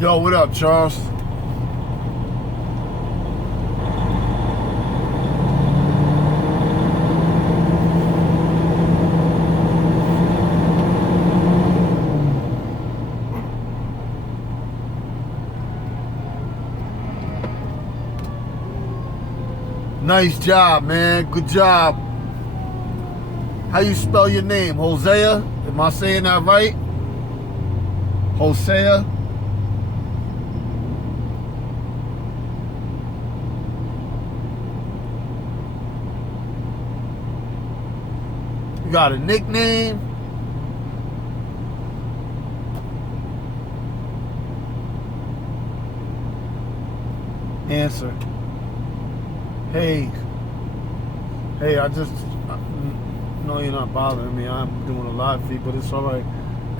Yo, what up, Charles? Nice job, man. Good job. How you spell your name? Hosea? Am I saying that right? Hosea? You got a nickname? Answer. Hey, no, you're not bothering me. I'm doing a live feed, but it's all right.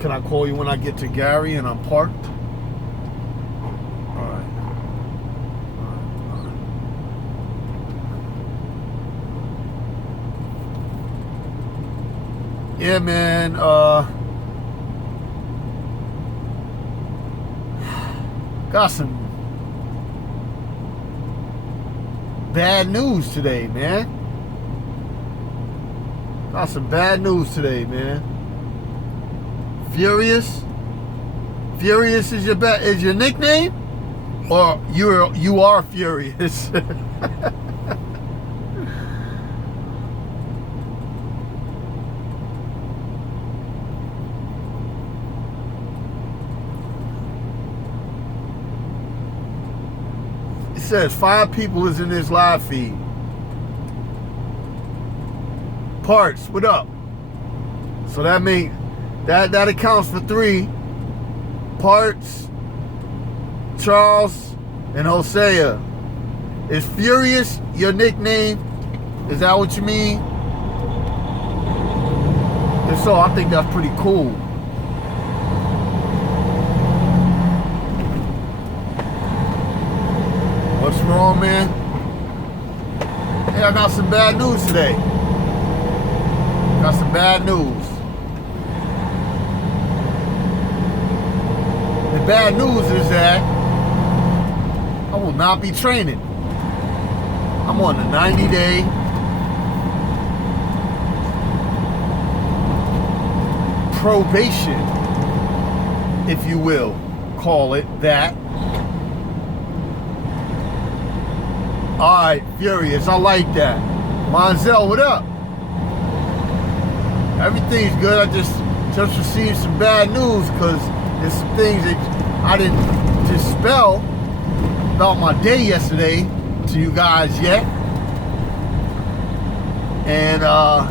Can I call you when I get to Gary and I'm parked? All right. Yeah, man. Got some bad news today, man. Got some bad news today, man. Furious? Furious is your nickname? Or you are furious? It says 5 people is in this live feed. Parts, what up? So that means that accounts for 3. Parts, Charles, and Hosea. Is Furious your nickname? Is that what you mean? If so, I think that's pretty cool. What's wrong, man? Hey, I got some bad news today. Got some bad news. The bad news is that I will not be training. I'm on a 90-day probation, if you will call it that. Alright, Furious, I like that. Monzel, what up? Everything's good. I just received some bad news because there's some things that I didn't dispel about my day yesterday to you guys yet. And I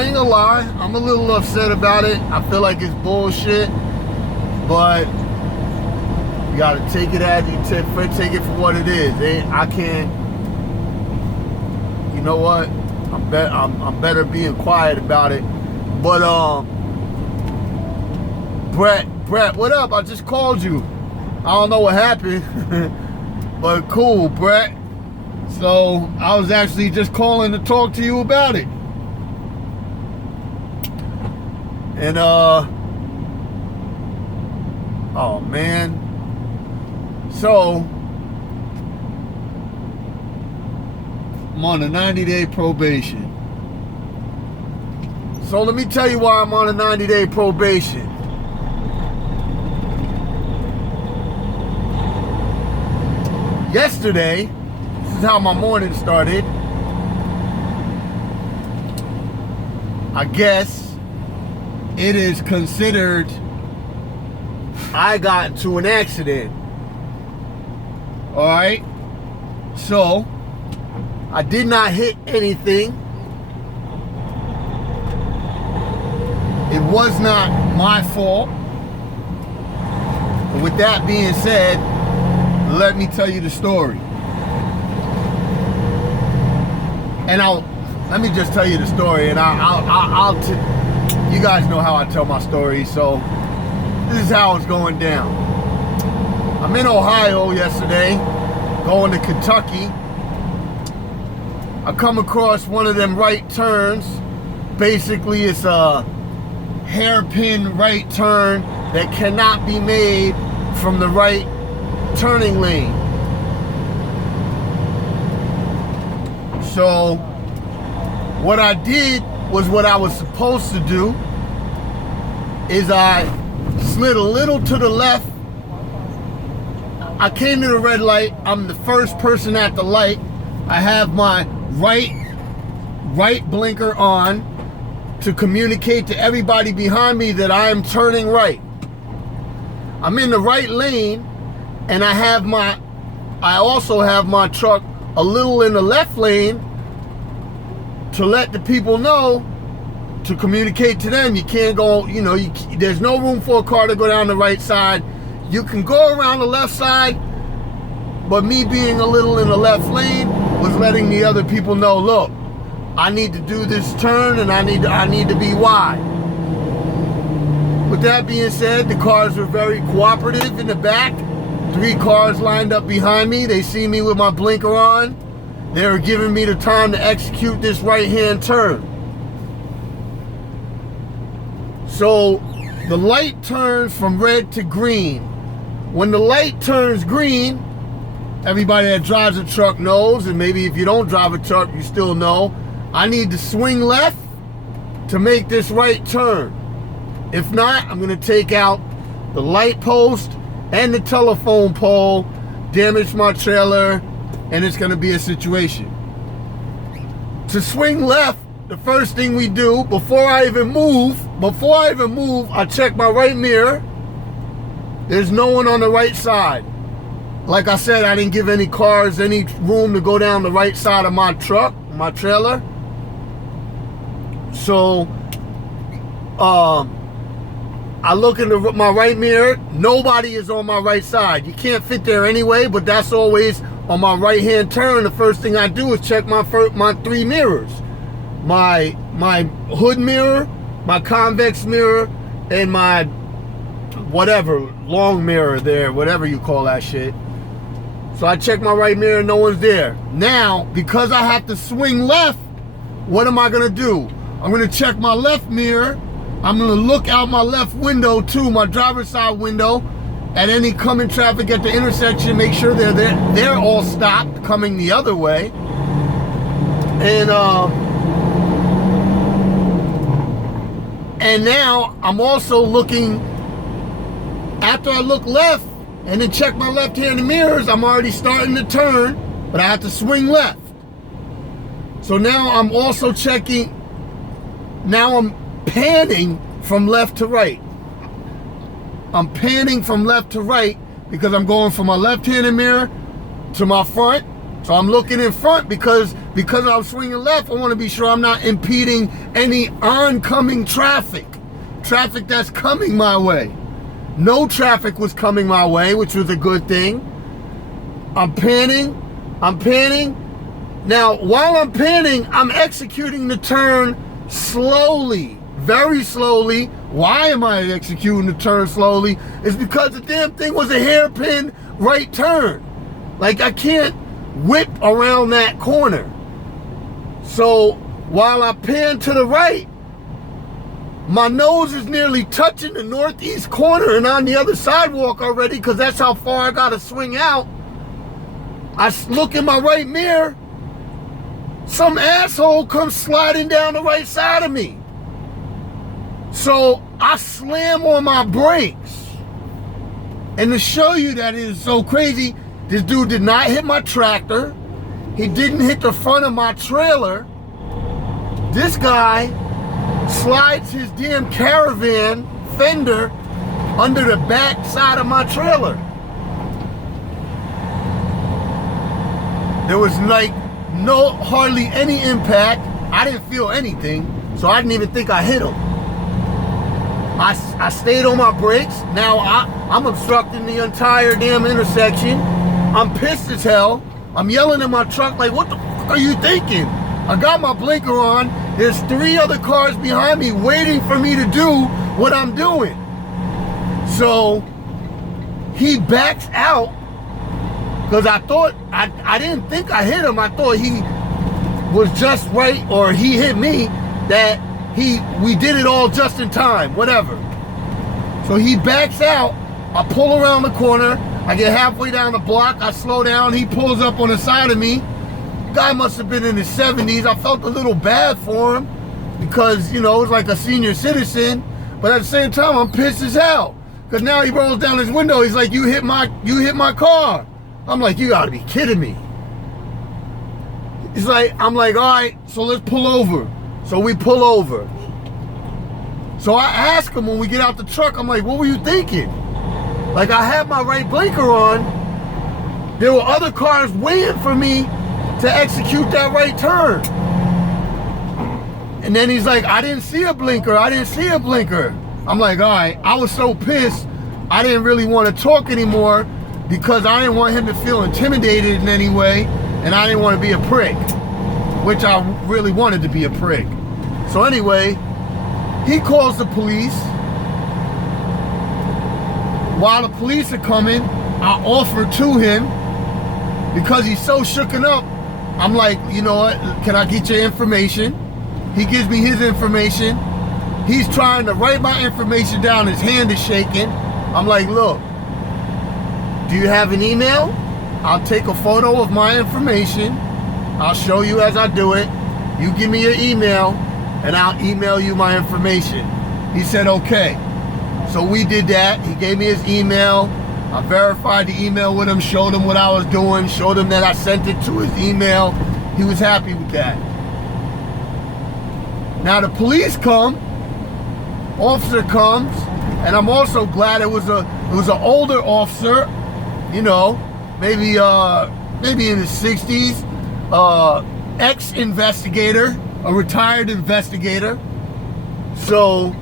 ain't gonna lie, I'm a little upset about it. I feel like it's bullshit, but you gotta take it take it for what it is. I can't. You know what? I'm better being quiet about it. But Brett, what up? I just called you. I don't know what happened, but cool, Brett. So I was actually just calling to talk to you about it. And oh man. So I'm on a 90-day probation. So let me tell you why I'm on a 90-day probation. Yesterday, this is how my morning started. I guess it is considered I got into an accident. Alright? So, I did not hit anything. It was not my fault. But with that being said, let me tell you the story. And let me just tell you the story, and you guys know how I tell my story, so this is how it's going down. I'm in Ohio yesterday, going to Kentucky. I come across one of them right turns. Basically, it's a hairpin right turn that cannot be made from the right turning lane. So what I did was what I was supposed to do, is I slid a little to the left. I came to the red light. I'm the first person at the light. I have my right blinker on to communicate to everybody behind me that I am turning right. I'm in the right lane, and I also have my truck a little in the left lane to let the people know, to communicate to them, you can't go, there's no room for a car to go down the right side. You can go around the left side, but me being a little in the left lane was letting the other people know, look, I need to do this turn, and I need to be wide. With that being said, the cars were very cooperative in the back. 3 cars lined up behind me. They see me with my blinker on. They were giving me the time to execute this right-hand turn. So the light turns from red to green. When the light turns green, everybody that drives a truck knows, and maybe if you don't drive a truck, you still know, I need to swing left to make this right turn. If not, I'm going to take out the light post and the telephone pole, damage my trailer, and it's going to be a situation. To swing left, the first thing we do, before I even move, I check my right mirror. There's no one on the right side. Like I said, I didn't give any cars any room to go down the right side of my truck, my trailer. So, I look in my right mirror, nobody is on my right side. You can't fit there anyway, but that's always on my right-hand turn. The first thing I do is check my 3 mirrors. My hood mirror, my convex mirror, and my whatever, long mirror there, whatever you call that shit. So I check my right mirror, no one's there. Now, because I have to swing left, what am I gonna do? I'm gonna check my left mirror. I'm gonna look out my left window too, my driver's side window, at any coming traffic at the intersection, make sure they're all stopped coming the other way. And now I'm also looking, after I look left and then check my left-hand mirrors, I'm already starting to turn, but I have to swing left. So now I'm also checking, now I'm panning from left to right. I'm panning from left to right because I'm going from my left-handed mirror to my front. So I'm looking in front because I'm swinging left. I want to be sure I'm not impeding any oncoming traffic that's coming my way. No traffic was coming my way, which was a good thing. I'm panning. Now, while I'm panning, I'm executing the turn slowly, very slowly. Why am I executing the turn slowly? It's because the damn thing was a hairpin right turn. Like, I can't whip around that corner. So while I pan to the right, my nose is nearly touching the northeast corner and on the other sidewalk already, because that's how far I gotta swing out. I look in my right mirror, some asshole comes sliding down the right side of me. So I slam on my brakes. And to show you that it is so crazy, this dude did not hit my tractor. He didn't hit the front of my trailer. This guy slides his damn Caravan fender under the back side of my trailer. There was like hardly any impact. I didn't feel anything, so I didn't even think I hit him. I stayed on my brakes. Now I'm obstructing the entire damn intersection. I'm pissed as hell. I'm yelling at my truck like, what the fuck are you thinking? I got my blinker on. There's 3 other cars behind me waiting for me to do what I'm doing. So he backs out because I thought, I didn't think I hit him. I thought he was just right, or he hit me, that we did it all just in time, whatever. So he backs out. I pull around the corner. I get halfway down the block. I slow down. He pulls up on the side of me. Guy must have been in his 70s. I felt a little bad for him because, you know, it was like a senior citizen. But at the same time, I'm pissed as hell because now he rolls down his window. He's like, you hit my car. I'm like, you gotta be kidding me. He's like, I'm like, all right, so let's pull over. So we pull over. So I ask him when we get out the truck, I'm like, what were you thinking? Like, I had my right blinker on. There were other cars waiting for me to execute that right turn. And then he's like, I didn't see a blinker. I didn't see a blinker. I'm like, all right. I was so pissed, I didn't really want to talk anymore because I didn't want him to feel intimidated in any way, and I didn't want to be a prick, which I really wanted to be a prick. So anyway, he calls the police. While the police are coming, I offer to him, because he's so shooken up, I'm like, you know what, can I get your information? He gives me his information. He's trying to write my information down, his hand is shaking. I'm like, look, do you have an email? I'll take a photo of my information. I'll show you as I do it. You give me your email, and I'll email you my information. He said, okay. So we did that. He gave me his email. I verified the email with him, showed him what I was doing, showed him that I sent it to his email. He was happy with that. Now the police come, officer comes, and I'm also glad it was an older officer, you know, maybe in his 60s, ex-investigator, a retired investigator. So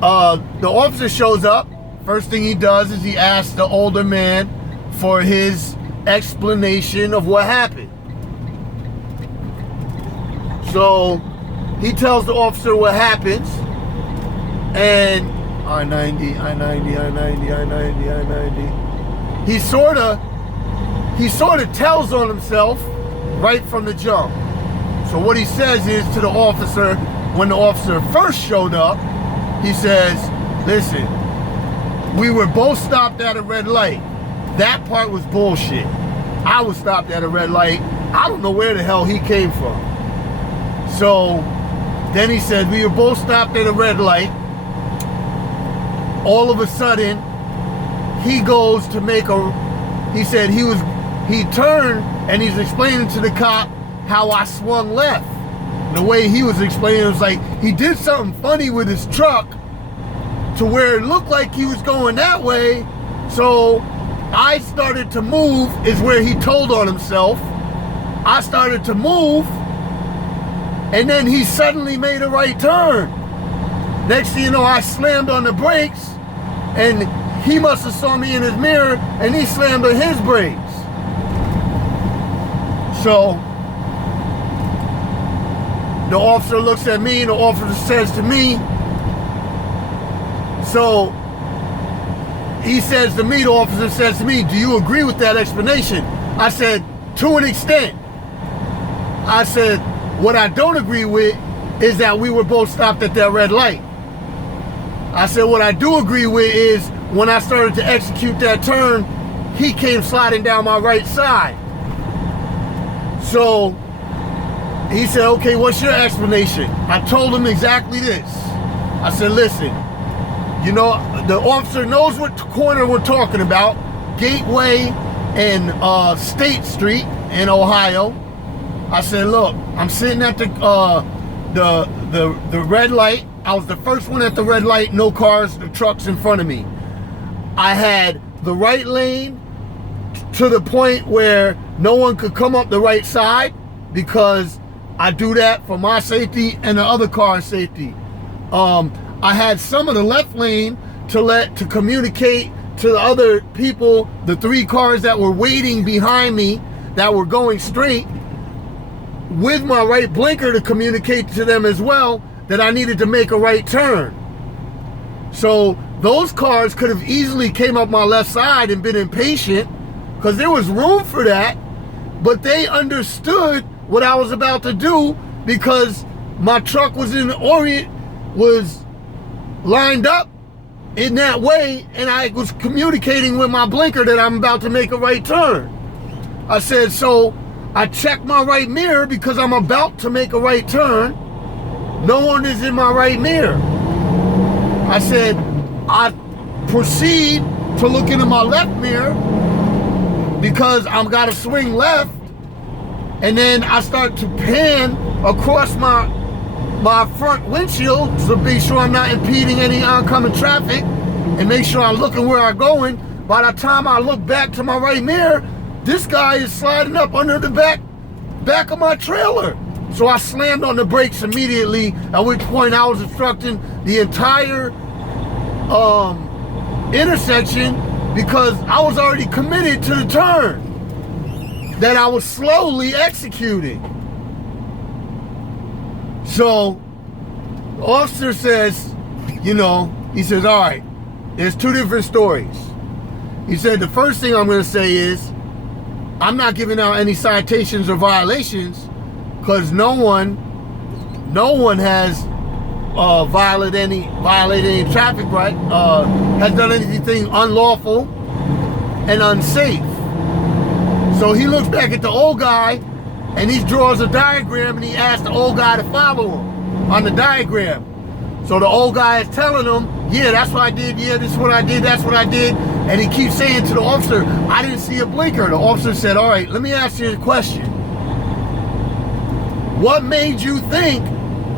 the officer shows up. First thing he does is he asks the older man for his explanation of what happened. So he tells the officer what happens, and I-90, I-90, I-90, I-90, I-90. He sort of tells on himself right from the jump. So what he says is to the officer, when the officer first showed up, he says, listen, we were both stopped at a red light. That part was bullshit. I was stopped at a red light. I don't know where the hell he came from. So then he said, we were both stopped at a red light. All of a sudden, he goes to make he said he turned and he's explaining to the cop how I swung left. The way he was explaining, it was like he did something funny with his truck to where it looked like he was going that way. So I started to move, is where he told on himself. I started to move, and then he suddenly made a right turn. Next thing you know, I slammed on the brakes, and he must have saw me in his mirror, and he slammed on his brakes. So the officer looks at me, and the officer says to me, so he says to me, the officer says to me, do you agree with that explanation? I said, to an extent. I said, what I don't agree with is that we were both stopped at that red light. I said, what I do agree with is when I started to execute that turn, he came sliding down my right side. So he said, okay, what's your explanation? I told him exactly this. I said, listen, you know, the officer knows what corner we're talking about, Gateway and State Street in Ohio. I said, look, I'm sitting at the red light. I was the first one at the red light, no cars, the trucks in front of me. I had the right lane to the point where no one could come up the right side, because I do that for my safety and the other car's safety. I had some of the left lane to communicate to the other people, the 3 cars that were waiting behind me that were going straight, with my right blinker to communicate to them as well that I needed to make a right turn. So those cars could have easily came up my left side and been impatient, because there was room for that, but they understood what I was about to do, because my truck was was lined up in that way, and I was communicating with my blinker that I'm about to make a right turn. I said, so I checked my right mirror because I'm about to make a right turn. No one is in my right mirror. I said, I proceed to look into my left mirror because I've got to swing left, and then I start to pan across my front windshield to be sure I'm not impeding any oncoming traffic, and make sure I'm looking where I'm going. By the time I look back to my right mirror, this guy is sliding up under the back of my trailer. So I slammed on the brakes immediately, at which point I was obstructing the entire intersection, because I was already committed to the turn that I was slowly executing. So the officer says, he says, all right, there's 2 different stories. He said, the first thing I'm going to say is, I'm not giving out any citations or violations, because no one has violated any traffic right, has done anything unlawful and unsafe. So he looks back at the old guy, and he draws a diagram, and he asks the old guy to follow him on the diagram. So the old guy is telling him, yeah, that's what I did, yeah, this is what I did, that's what I did. And he keeps saying to the officer, I didn't see a blinker. The officer said, all right, let me ask you a question. What made you think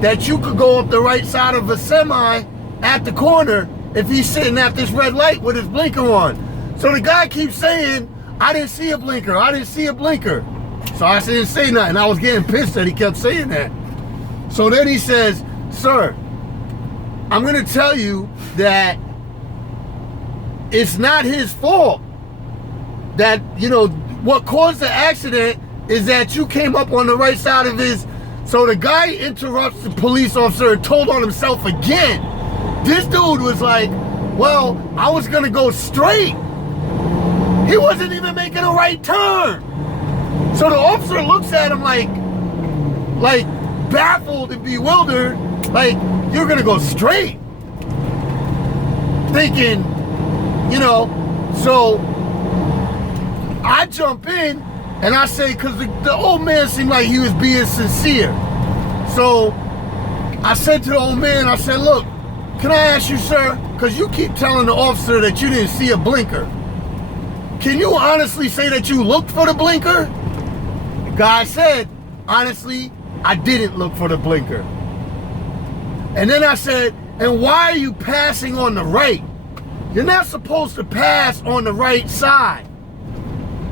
that you could go up the right side of a semi at the corner if he's sitting at this red light with his blinker on? So the guy keeps saying, I didn't see a blinker, I didn't see a blinker. So I didn't say nothing. I was getting pissed that he kept saying that. So then he says, sir, I'm going to tell you that it's not his fault. That, what caused the accident is that you came up on the right side of his. So the guy interrupts the police officer and told on himself again. This dude was like, well, I was going to go straight. He wasn't even making a right turn. So the officer looks at him like baffled and bewildered, like, you're gonna go straight. Thinking, so I jump in and I say, because the old man seemed like he was being sincere. So I said to the old man, I said, look, can I ask you, sir, because you keep telling the officer that you didn't see a blinker. Can you honestly say that you looked for the blinker? The guy said, honestly, I didn't look for the blinker. And then I said, and why are you passing on the right? You're not supposed to pass on the right side,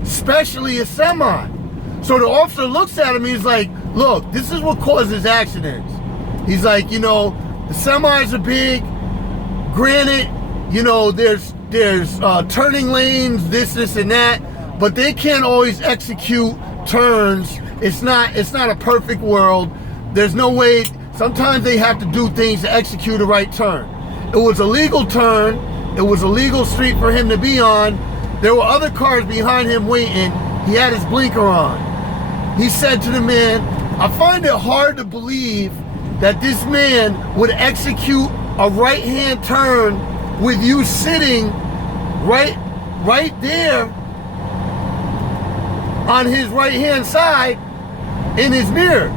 especially a semi. So the officer looks at him, he's like, look, this is what causes accidents. He's like, the semis are big, granted, there's turning lanes, this and that, but they can't always execute turns. It's not a perfect world. There's no way. Sometimes they have to do things to execute a right turn. It was a legal turn. It was a legal street for him to be on. There were other cars behind him waiting. He had his blinker on. He said to the man, I find it hard to believe that this man would execute a right-hand turn with you sitting right there on his right-hand side in his mirrors.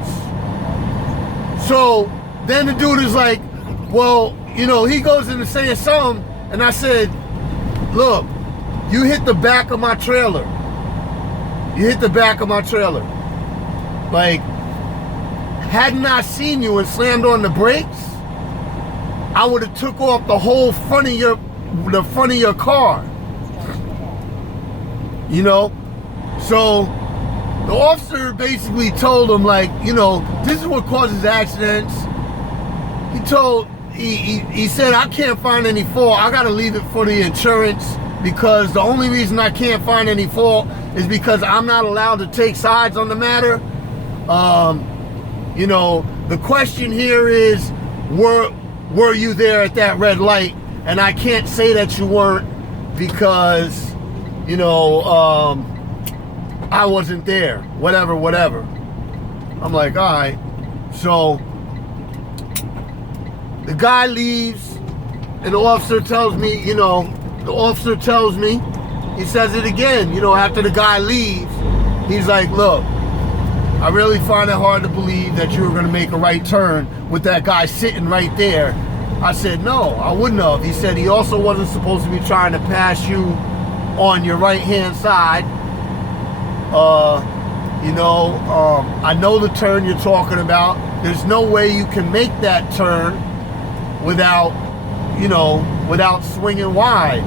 So then the dude is like, well, he goes into saying something, and I said, look, you hit the back of my trailer. You hit the back of my trailer. Like, hadn't I seen you and slammed on the brakes, I would have took off the whole front of your car. You know? So the officer basically told him, like, you know, this is what causes accidents. He said, I can't find any fault. I gotta leave it for the insurance, because the only reason I can't find any fault is because I'm not allowed to take sides on the matter. You know, the question here is, were you there at that red light? And I can't say that you weren't, because, you know, I wasn't there. Whatever. I'm like, all right. So the guy leaves, and the officer tells me, he says it again, you know, after the guy leaves, he's like, look, I really find it hard to believe that you were going to make a right turn with that guy sitting right there. I said, no, I wouldn't have. He said he also wasn't supposed to be trying to pass you on your right-hand side. I know the turn you're talking about. There's no way you can make that turn without swinging wide.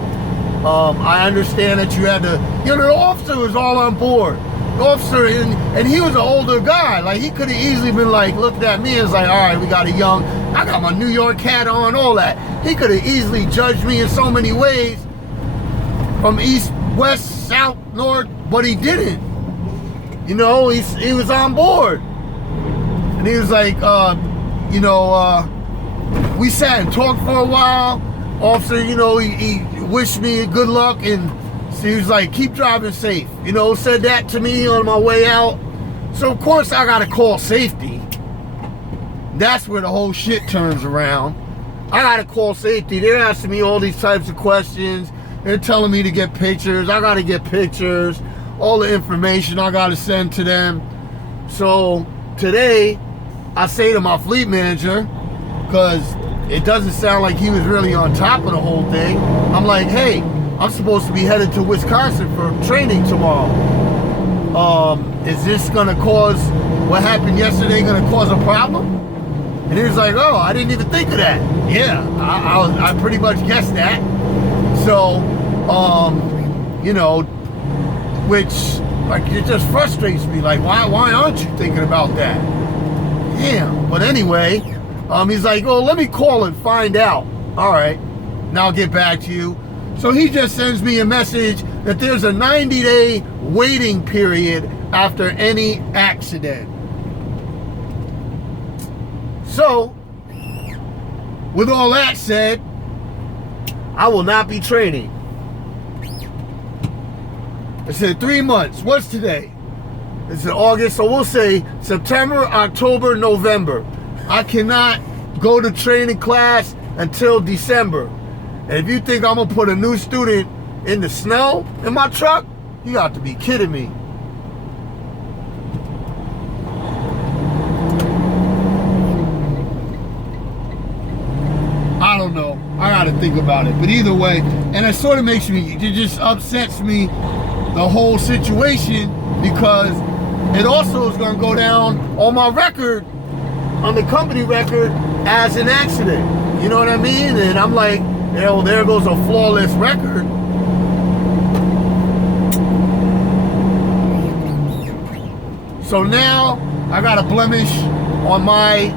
I understand that you had to, the officer was all on board. The officer, and he was an older guy. Like, he could have easily been like, looked at me and was like, all right, we got I got my New York hat on, all that. He could have easily judged me in so many ways, from east, west, south, north, but he didn't. You know, he was on board. And he was like, we sat and talked for a while. Officer, he wished me good luck, and he was like, keep driving safe. Said that to me on my way out. So of course I gotta call safety. That's where the whole shit turns around. I gotta call safety. They're asking me all these types of questions. They're telling me to get pictures. I gotta get pictures. All the information I gotta send to them. So today, I say to my fleet manager, because it doesn't sound like he was really on top of the whole thing, I'm like, hey, I'm supposed to be headed to Wisconsin for training tomorrow. Is this gonna cause, what happened yesterday gonna cause a problem? And he was like, oh, I didn't even think of that. Yeah, I pretty much guessed that. So, which, like, it just frustrates me. Like, why aren't you thinking about that? Damn. But anyway, he's like, well, let me call and find out. All right, now I'll get back to you. So he just sends me a message that there's a 90-day waiting period after any accident. So, with all that said, I will not be training. I said 3 months. What's today? It's August, so we'll say September, October, November. I cannot go to training class until December. And if you think I'm gonna put a new student in the snow in my truck, you got to be kidding me. I don't know. I gotta think about it. But either way, and it sort of makes me, it just upsets me, the whole situation, because it also is gonna go down on my record, on the company record, as an accident. You know what I mean? And I'm like, there goes a flawless record. So now I got a blemish on my,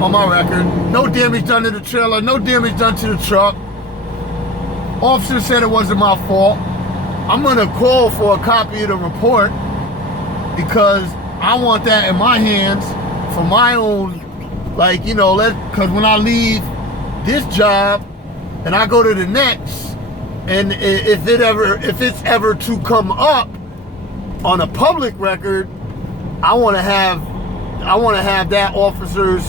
on my record. No damage done to the trailer, no damage done to the truck. Officer said it wasn't my fault. I'm gonna call for a copy of the report, because I want that in my hands for my own, because when I leave this job and I go to the next, and if it's ever to come up on a public record, I want to have that officer's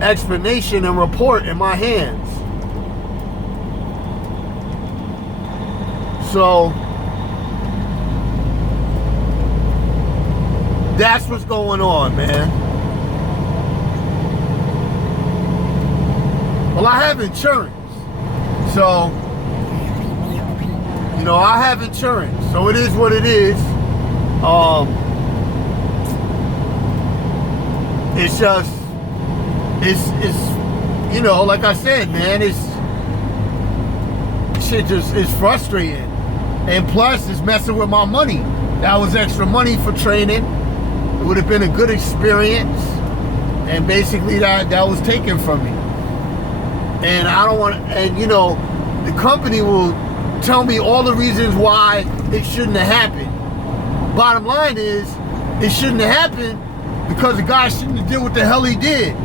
explanation and report in my hands. So that's what's going on, man. Well, I have insurance. So, I have insurance. So it is what it is. It's just, it's you know, like I said, man, shit just is frustrating. And plus, it's messing with my money. That was extra money for training. It would have been a good experience. And basically that was taken from me. And I don't want, and you know, the company will tell me all the reasons why it shouldn't have happened. Bottom line is, it shouldn't have happened because the guy shouldn't have did what the hell he did.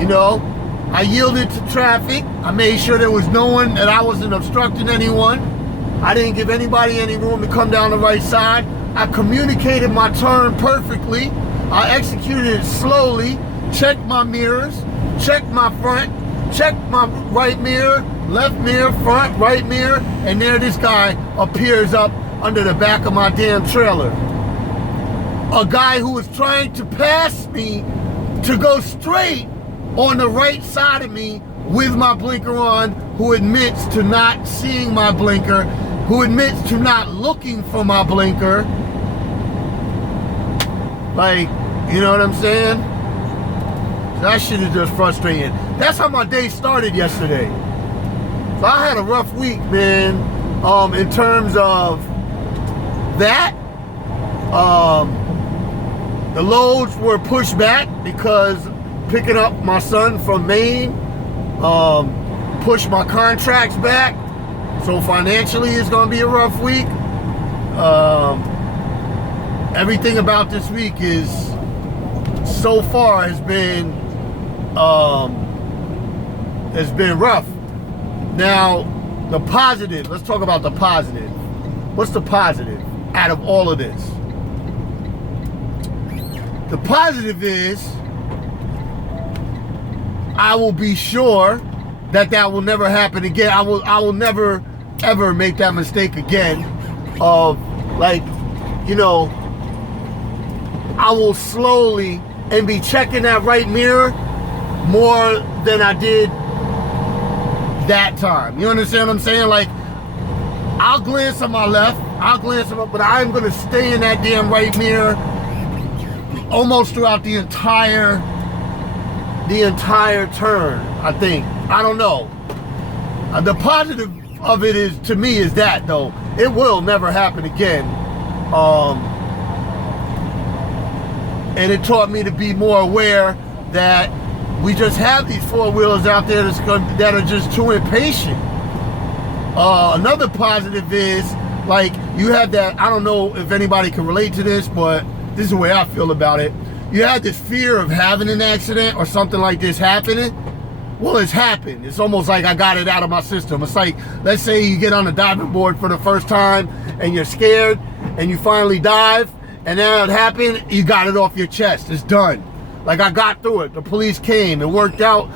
You know, I yielded to traffic. I made sure there was no one, that I wasn't obstructing anyone. I didn't give anybody any room to come down the right side. I communicated my turn perfectly. I executed it slowly, checked my mirrors, checked my front, checked my right mirror, left mirror, front, right mirror, and there this guy appears up under the back of my damn trailer. A guy who was trying to pass me to go straight on the right side of me with my blinker on, who admits to not seeing my blinker, who admits to not looking for my blinker. Like, you know what I'm saying? That shit is just frustrating. That's how my day started yesterday. So I had a rough week, man, in terms of that. The loads were pushed back because picking up my son from Maine pushed my contracts back. So financially, it's going to be a rough week. Everything about this week is, so far, has been rough. Now, the positive. Let's talk about the positive. What's the positive out of all of this? The positive is, I will be sure that will never happen again. I will never ever make that mistake again of, like, you know, I will slowly and be checking that right mirror more than I did that time. You understand what I'm saying? Like, I'll glance on my left, I'll glance on my, but I'm gonna stay in that damn right mirror almost throughout the entire turn, I think. I don't know. The positive of it is, to me, is that, though, it will never happen again. And it taught me to be more aware that we just have these four-wheelers out there that are just too impatient. Another positive is, like, you have that, I don't know if anybody can relate to this, but this is the way I feel about it. You have this fear of having an accident or something like this happening. Well, it's happened. It's almost like I got it out of my system. It's like, let's say you get on a diving board for the first time and you're scared and you finally dive, and then it happened, you got it off your chest. It's done. Like, I got through it. The police came. It worked out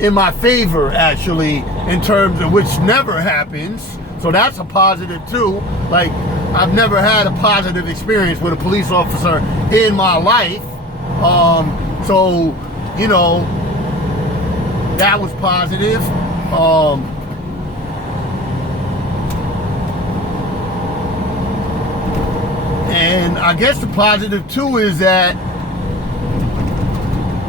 in my favor, actually, in terms of, which never happens. So that's a positive too. Like, I've never had a positive experience with a police officer in my life. So, you know, that was positive. And I guess the positive too is that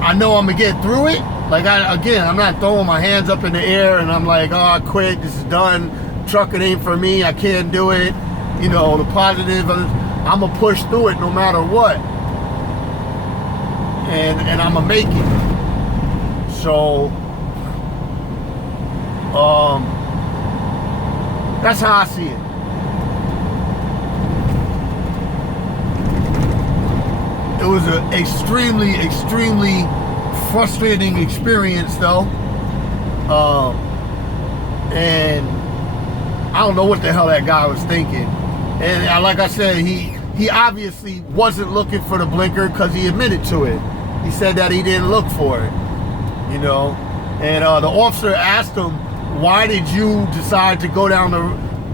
I know I'm gonna get through it. Like, I'm not throwing my hands up in the air and I'm like, oh, I quit, this is done. Trucking ain't for me, I can't do it. You know, the positive, I'm gonna push through it no matter what. And I'm gonna make it. So, that's how I see it. It was an extremely, extremely frustrating experience, though. And I don't know what the hell that guy was thinking. And like I said, he obviously wasn't looking for the blinker because he admitted to it. He said that he didn't look for it, you know. And the officer asked him, why did you decide to go down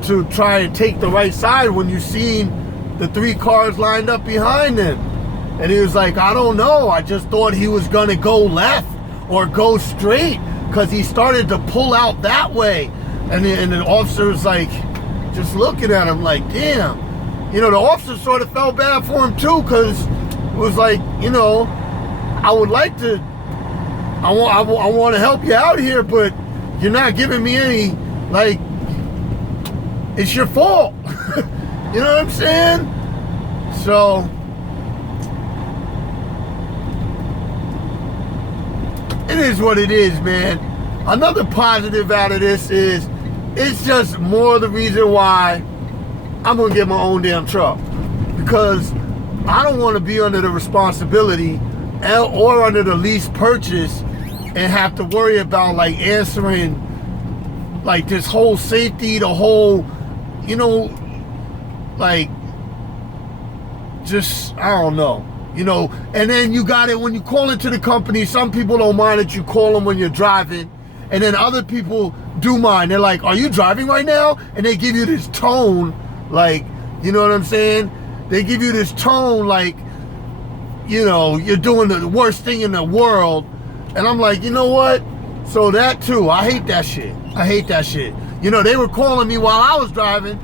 to try and take the right side when you seen the 3 cars lined up behind him? And he was like, I don't know. I just thought he was going to go left or go straight because he started to pull out that way. And the officer was like, just looking at him like, damn. You know, the officer sort of felt bad for him too, because it was like, you know, I would like to I want to help you out here, but you're not giving me any, like, it's your fault. You know what I'm saying? So, it is what it is, man. Another positive out of this is, it's just more the reason why I'm going to get my own damn truck. Because I don't want to be under the responsibility or under the lease purchase and have to worry about, like, answering, like, this whole safety, the whole, you know, like, just, I don't know, you know. And then you got it when you call into the company. Some people don't mind that you call them when you're driving, and then other people do mind. They're like, are you driving right now? And they give you this tone, like, you know what I'm saying? They give you this tone like, you know, you're doing the worst thing in the world. And I'm like, you know what? So that too, I hate that shit. I hate that shit. You know, they were calling me while I was driving,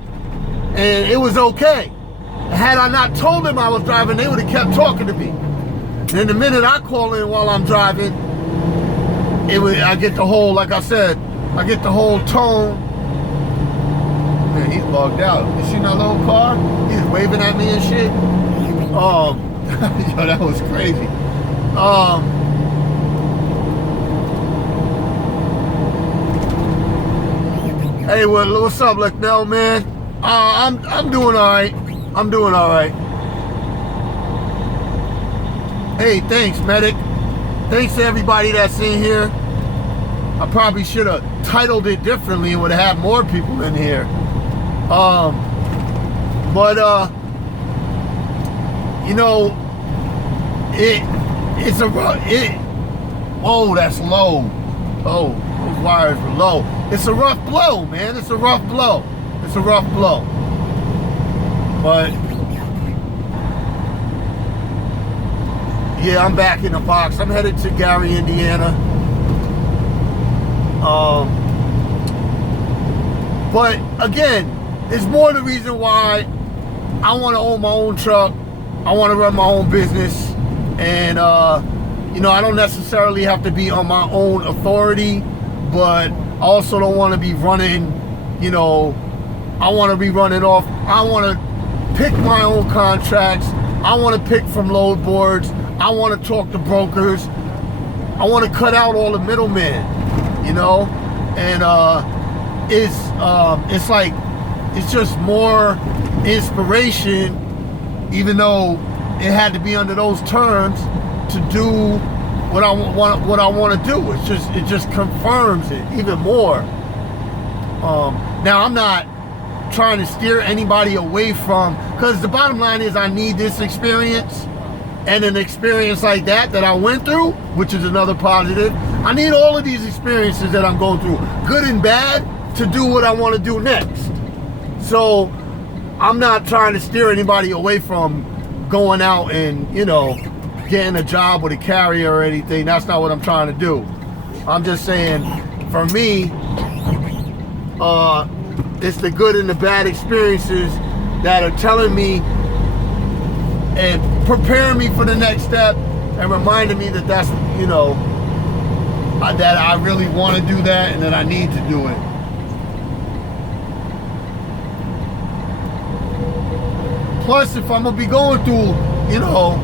and it was okay. Had I not told them I was driving, they would have kept talking to me. And the minute I call in while I'm driving, I get the whole, like I said, I get the whole tone. Man, he's bugged out. You see that little car? He's waving at me and shit. Yo, that was crazy. Hey, what's up, Lucknell, man? I'm doing all right. I'm doing all right. Hey, thanks, medic. Thanks to everybody that's in here. I probably should have titled it differently and would have had more people in here. You know, it's a rough, whoa, that's low. Oh, those wires were low. It's a rough blow, man. It's a rough blow. It's a rough blow. But yeah, I'm back in the box. I'm headed to Gary, Indiana. But again, it's more the reason why I want to own my own truck. I want to run my own business. And, you know, I don't necessarily have to be on my own authority, but I also don't want to be running, you know, I want to be running off. I want to pick my own contracts. I want to pick from load boards. I want to talk to brokers. I want to cut out all the middlemen, you know? And it's like, it's just more inspiration, even though it had to be under those terms, to do what I want to do. It just confirms it even more. Now I'm not trying to steer anybody away from, because the bottom line is I need this experience, and an experience like that I went through, which is another positive. I need all of these experiences that I'm going through, good and bad, to do what I want to do next. So I'm not trying to steer anybody away from going out and, you know, getting a job with a carrier or anything. That's not what I'm trying to do. I'm just saying, for me, it's the good and the bad experiences that are telling me and preparing me for the next step, and reminding me that that's, you know, that I really want to do that and that I need to do it. Plus, if I'm gonna be going through, you know,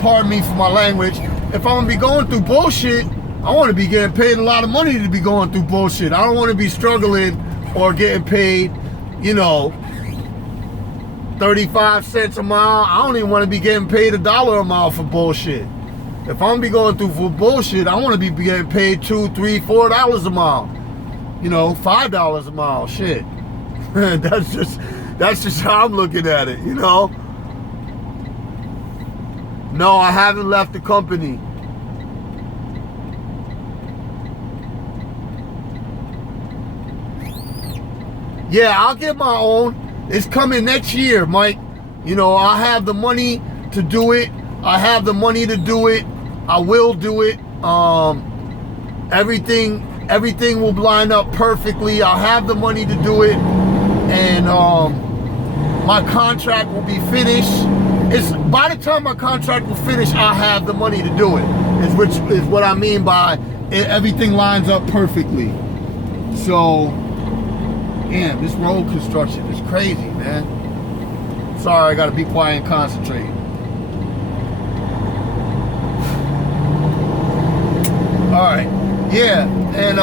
pardon me for my language, if I'm gonna be going through bullshit, I want to be getting paid a lot of money to be going through bullshit. I don't want to be struggling or getting paid, you know, 35 cents a mile. I don't even want to be getting paid $1 a mile for bullshit. If I'm gonna be going through for bullshit, I want to be getting paid $2, $3, $4 a mile. You know, $5 a mile. Shit. That's just how I'm looking at it, you know? No, I haven't left the company. Yeah, I'll get my own. It's coming next year, Mike. You know, I have the money to do it. I have the money to do it. I will do it. Everything will line up perfectly. I'll have the money to do it. And my contract will be finished. By the time my contract will finish, I'll have the money to do it. which is what I mean by everything lines up perfectly. So, damn, this road construction is crazy, man. Sorry, I gotta be quiet and concentrate. All right, yeah, and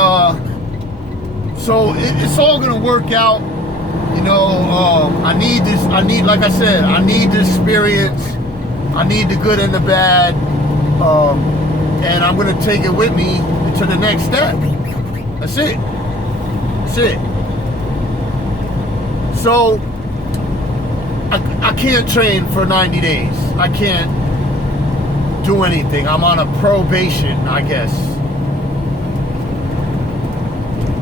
so it's all gonna work out. You know, I need this. Like I said, I need this experience. I need the good and the bad, and I'm gonna take it with me to the next step. That's it. That's it. So I can't train for 90 days. I can't do anything. I'm on a probation, I guess.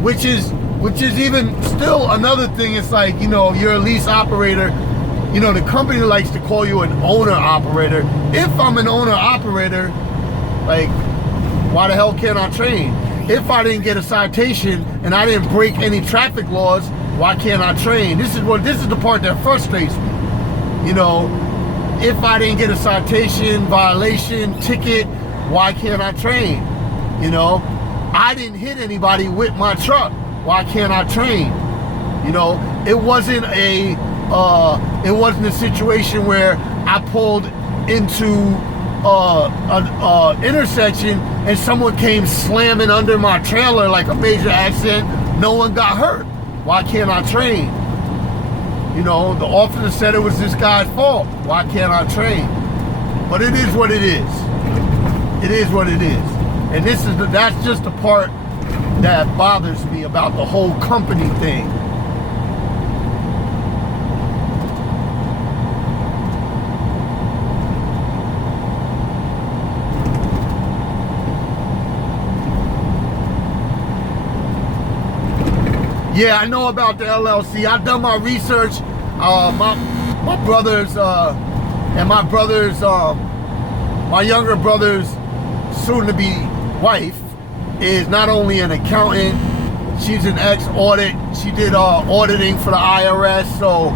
Which is even still another thing. It's like, you know, you're a lease operator. You know, the company likes to call you an owner operator. If I'm an owner operator, like, why the hell can't I train? If I didn't get a citation and I didn't break any traffic laws, why can't I train? This is the part that frustrates me. You know, if I didn't get a citation, violation, ticket, why can't I train? You know, I didn't hit anybody with my truck. Why can't I train? You know, it wasn't a situation where I pulled into an intersection and someone came slamming under my trailer like a major accident. No one got hurt. Why can't I train? You know, the officer said it was this guy's fault. Why can't I train? But it is what it is. It is what it is. And that's just the part that bothers me about the whole company thing. Yeah, I know about the LLC. I've done my research. My brothers and my younger brother's soon-to-be wife is not only an accountant, she's an ex-audit. She did auditing for the IRS, so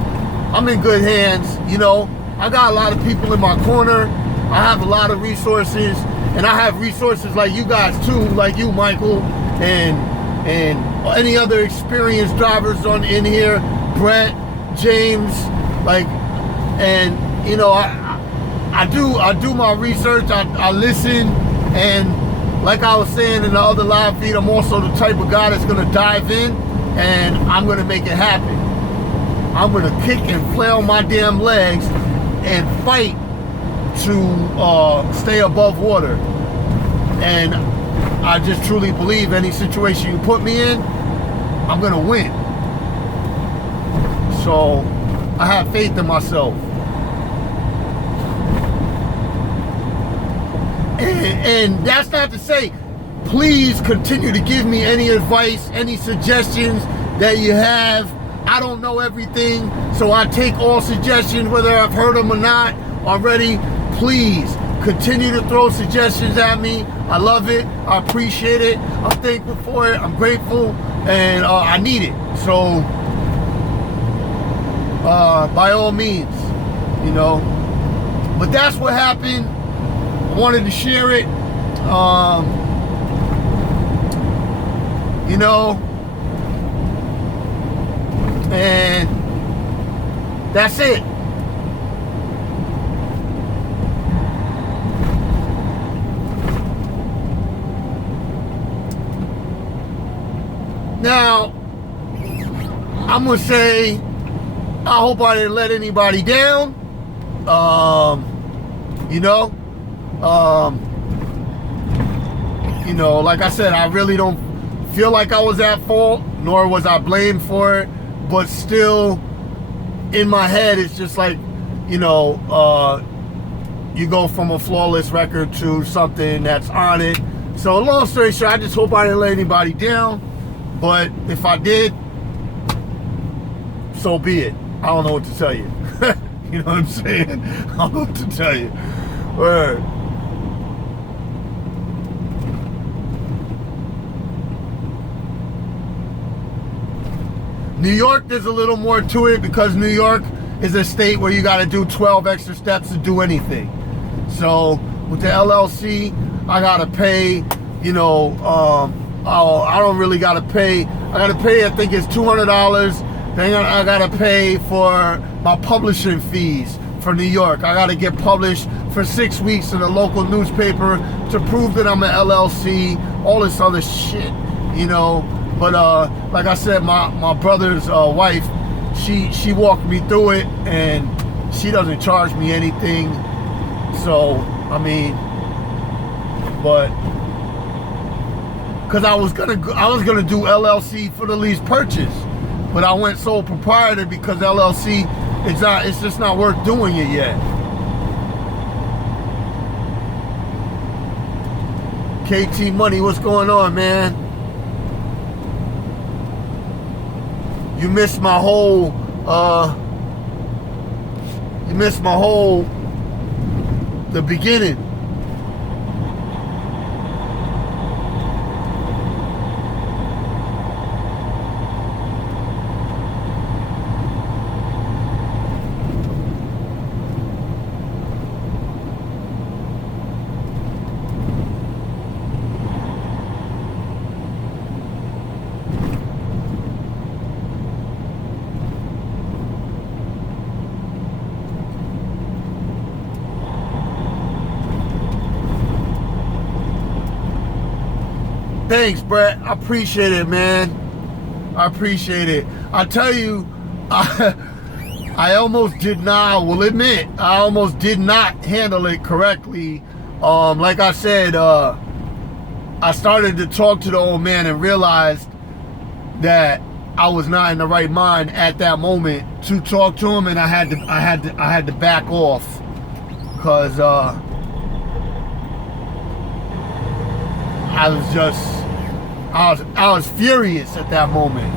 I'm in good hands. You know, I got a lot of people in my corner. I have a lot of resources, and I have resources like you guys too, like you, Michael, and any other experienced drivers in here, Brett, James, like, and you know, I do my research. I listen, and like I was saying in the other live feed, I'm also the type of guy that's gonna dive in, and I'm gonna make it happen. I'm gonna kick and flail my damn legs and fight to stay above water. And I just truly believe any situation you put me in, I'm gonna win. So I have faith in myself. And that's not to say, please continue to give me any advice, any suggestions that you have. I don't know everything, so I take all suggestions, whether I've heard them or not already. Please continue to throw suggestions at me. I love it. I appreciate it. I'm thankful for it. I'm grateful, and I need it. So, by all means, you know. But that's what happened. I wanted to share it. You know, and that's it. Now, I'm gonna say, I hope I didn't let anybody down. You know, like I said, I really don't feel like I was at fault, nor was I blamed for it. But still, in my head, it's just like, you know, you go from a flawless record to something that's on it. So, long story short, I just hope I didn't let anybody down. But if I did, so be it. I don't know what to tell you. You know what I'm saying? I don't know what to tell you. Word. New York, there's a little more to it because New York is a state where you got to do 12 extra steps to do anything. So with the LLC, I gotta pay, you know, I don't really gotta pay. I gotta pay, I think it's $200. Then I gotta pay for my publishing fees for New York. I gotta get published for 6 weeks in a local newspaper to prove that I'm an LLC, all this other shit, you know. But like I said, my brother's wife, she walked me through it, and she doesn't charge me anything. So, I mean, but because I was gonna do LLC for the lease purchase, but I went sole proprietor because LLC, it's just not worth doing it yet. KT Money, what's going on, man? You missed my whole the beginning. Thanks, Brett. I appreciate it, man. I appreciate it. I tell you, I almost did not, I will admit, I almost did not handle it correctly. Like I said, I started to talk to the old man and realized that I was not in the right mind at that moment to talk to him, and I had to back off, because I was furious at that moment.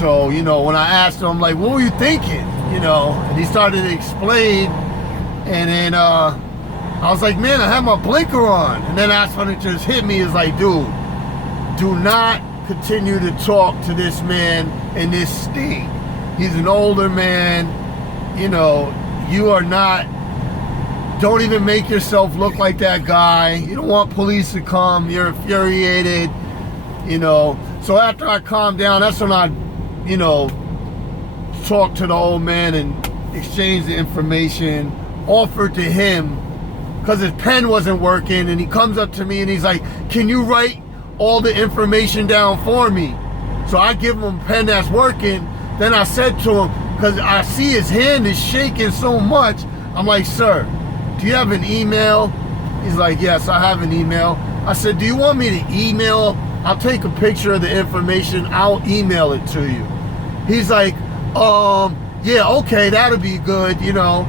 So, you know, when I asked him, like, what were you thinking? You know, and he started to explain, and then I was like, man, I have my blinker on. And then that's when it just hit me, is like, dude, do not continue to talk to this man in this state. He's an older man. You know, you are not, don't even make yourself look like that guy. You don't want police to come. You're infuriated, you know. So after I calmed down, that's when I, you know, talked to the old man and exchanged the information, offered to him, because his pen wasn't working, and he comes up to me and he's like, can you write all the information down for me? So I give him a pen that's working. Then I said to him, because I see his hand is shaking so much, I'm like, sir, do you have an email? He's like, yes, I have an email. I said, do you want me to email? I'll take a picture of the information. I'll email it to you. He's like, yeah, okay, that'll be good, you know.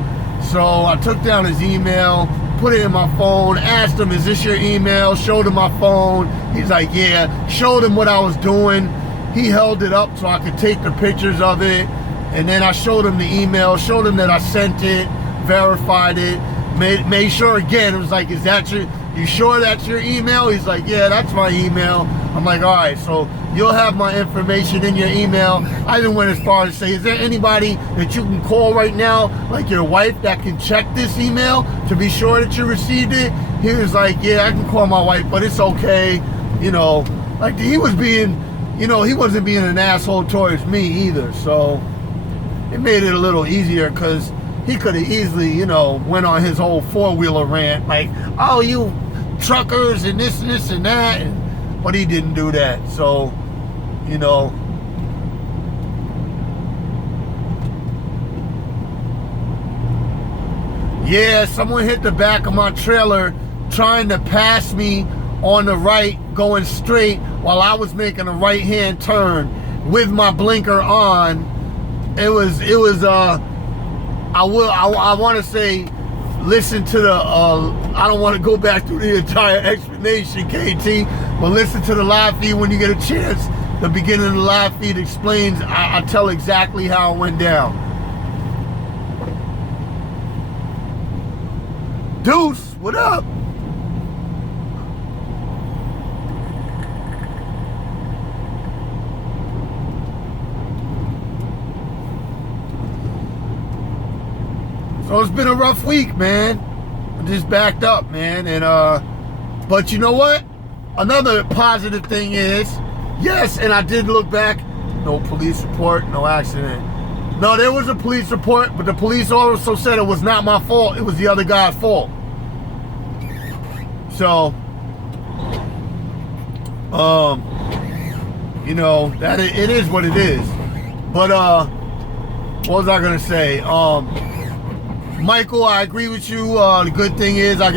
So I took down his email, put it in my phone, asked him, is this your email? Showed him my phone. He's like, yeah. Showed him what I was doing. He held it up so I could take the pictures of it. And then I showed him the email, showed him that I sent it, verified it, made sure again. It was like, is that you sure that's your email? He's like, yeah, that's my email. I'm like, all right, so you'll have my information in your email. I even went as far as to say, is there anybody that you can call right now, like your wife, that can check this email to be sure that you received it? He was like, yeah, I can call my wife, but it's okay. You know, like he was being, you know, he wasn't being an asshole towards me either. So it made it a little easier, because he could have easily, you know, went on his whole four-wheeler rant, like, oh, you truckers and this and that. But he didn't do that. So, you know, yeah, someone hit the back of my trailer trying to pass me on the right, going straight, while I was making a right-hand turn with my blinker on. It was I want to say, listen to the, I don't want to go back through the entire explanation, KT, but listen to the live feed when you get a chance. The beginning of the live feed explains, I tell exactly how it went down. Deuce, what up? So it's been a rough week, man. just backed up, man. And but you know what? Another positive thing is, yes, and I did look back. No police report, no accident. No, there was a police report, but the police also said it was not my fault. It was the other guy's fault. So, you know, that it is what it is. But what was I gonna say? Michael, I agree with you. The good thing is I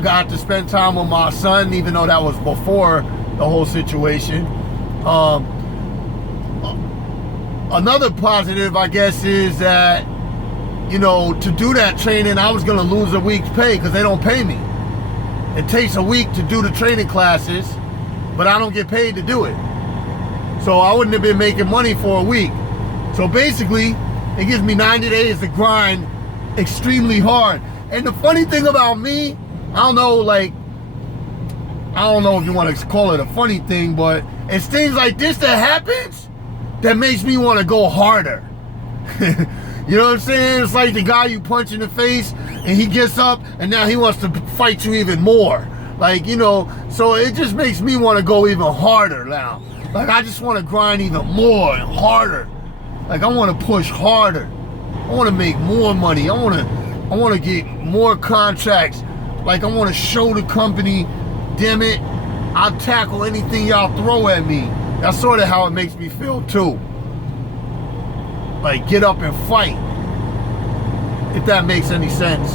got to spend time with my son, even though that was before the whole situation. Another positive, I guess, is that, you know, to do that training, I was going to lose a week's pay because they don't pay me. It takes a week to do the training classes, but I don't get paid to do it. So I wouldn't have been making money for a week. So basically, it gives me 90 days to grind extremely hard. And the funny thing about me, I don't know if you want to call it a funny thing, but it's things like this that happens that makes me want to go harder. You know what I'm saying? It's like the guy you punch in the face and he gets up and now he wants to fight you even more. Like, you know, so it just makes me want to go even harder now. Like, I just want to grind even more and harder. Like, I want to push harder. I want to make more money. I want to get more contracts. Like, I want to show the company, damn it, I'll tackle anything y'all throw at me. That's sort of how it makes me feel too. Like, get up and fight. If that makes any sense.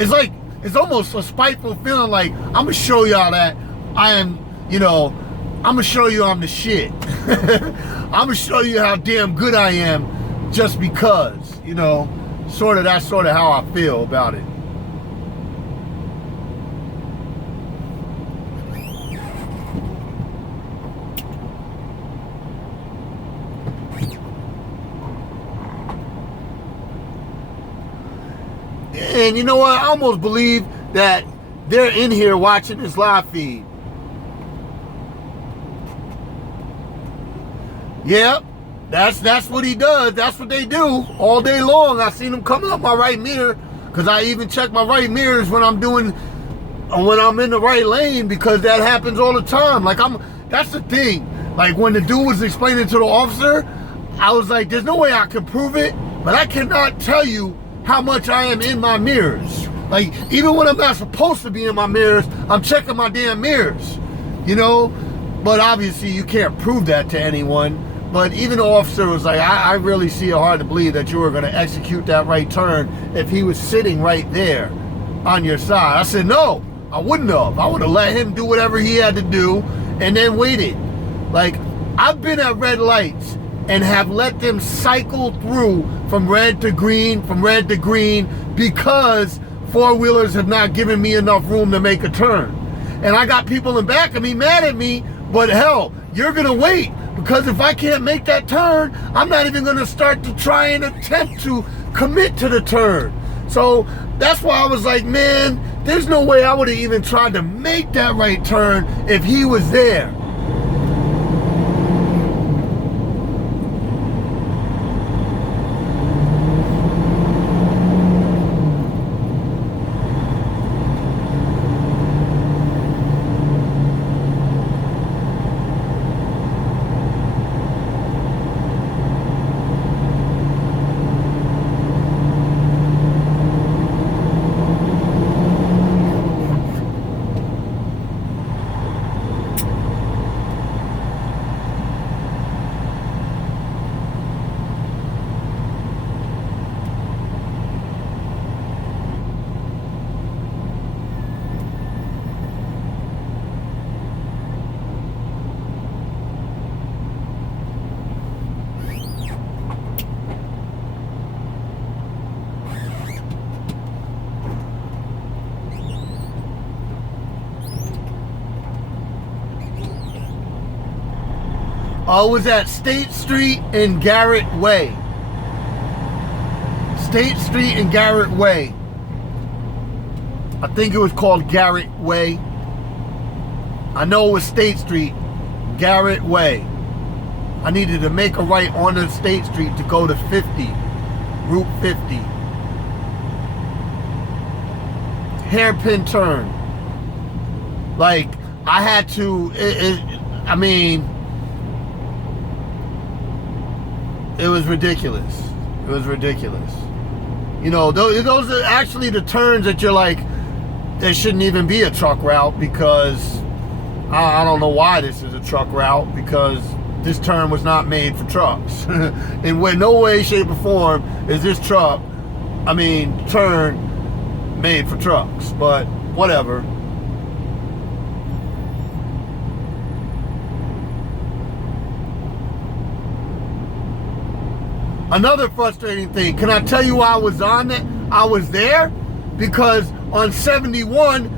It's like, it's almost a spiteful feeling like, I'm gonna show y'all that I am, you know, I'm gonna show you I'm the shit. I'm gonna show you how damn good I am just because, you know, that's sort of how I feel about it. And you know what? I almost believe that they're in here watching this live feed. Yep, that's what he does. That's what they do all day long. I seen him coming up my right mirror, because I even check my right mirrors when I'm in the right lane, because that happens all the time. Like, that's the thing. Like, when the dude was explaining to the officer, I was like, there's no way I can prove it, but I cannot tell you how much I am in my mirrors. Like, even when I'm not supposed to be in my mirrors, I'm checking my damn mirrors, you know? But obviously you can't prove that to anyone. But even the officer was like, I really see it hard to believe that you were gonna execute that right turn if he was sitting right there on your side. I said, no, I wouldn't have. I would have let him do whatever he had to do and then waited. Like, I've been at red lights and have let them cycle through from red to green, because four-wheelers have not given me enough room to make a turn. And I got people in back of me mad at me, but hell, you're gonna wait, because if I can't make that turn, I'm not even gonna start to try and attempt to commit to the turn. So that's why I was like, man, there's no way I would have even tried to make that right turn if he was there. I was at State Street and Garrett Way. State Street and Garrett Way. I think it was called Garrett Way. I know it was State Street, Garrett Way. I needed to make a right onto State Street to go to 50, Route 50. Hairpin turn. Like, I had to, I mean, it was ridiculous. It was ridiculous. You know, those are actually the turns that you're like, there shouldn't even be a truck route, because I don't know why this is a truck route, because this turn was not made for trucks. In no way, shape, or form is this turn made for trucks, but whatever. Another frustrating thing, can I tell you why I was on it? I was there because on 71,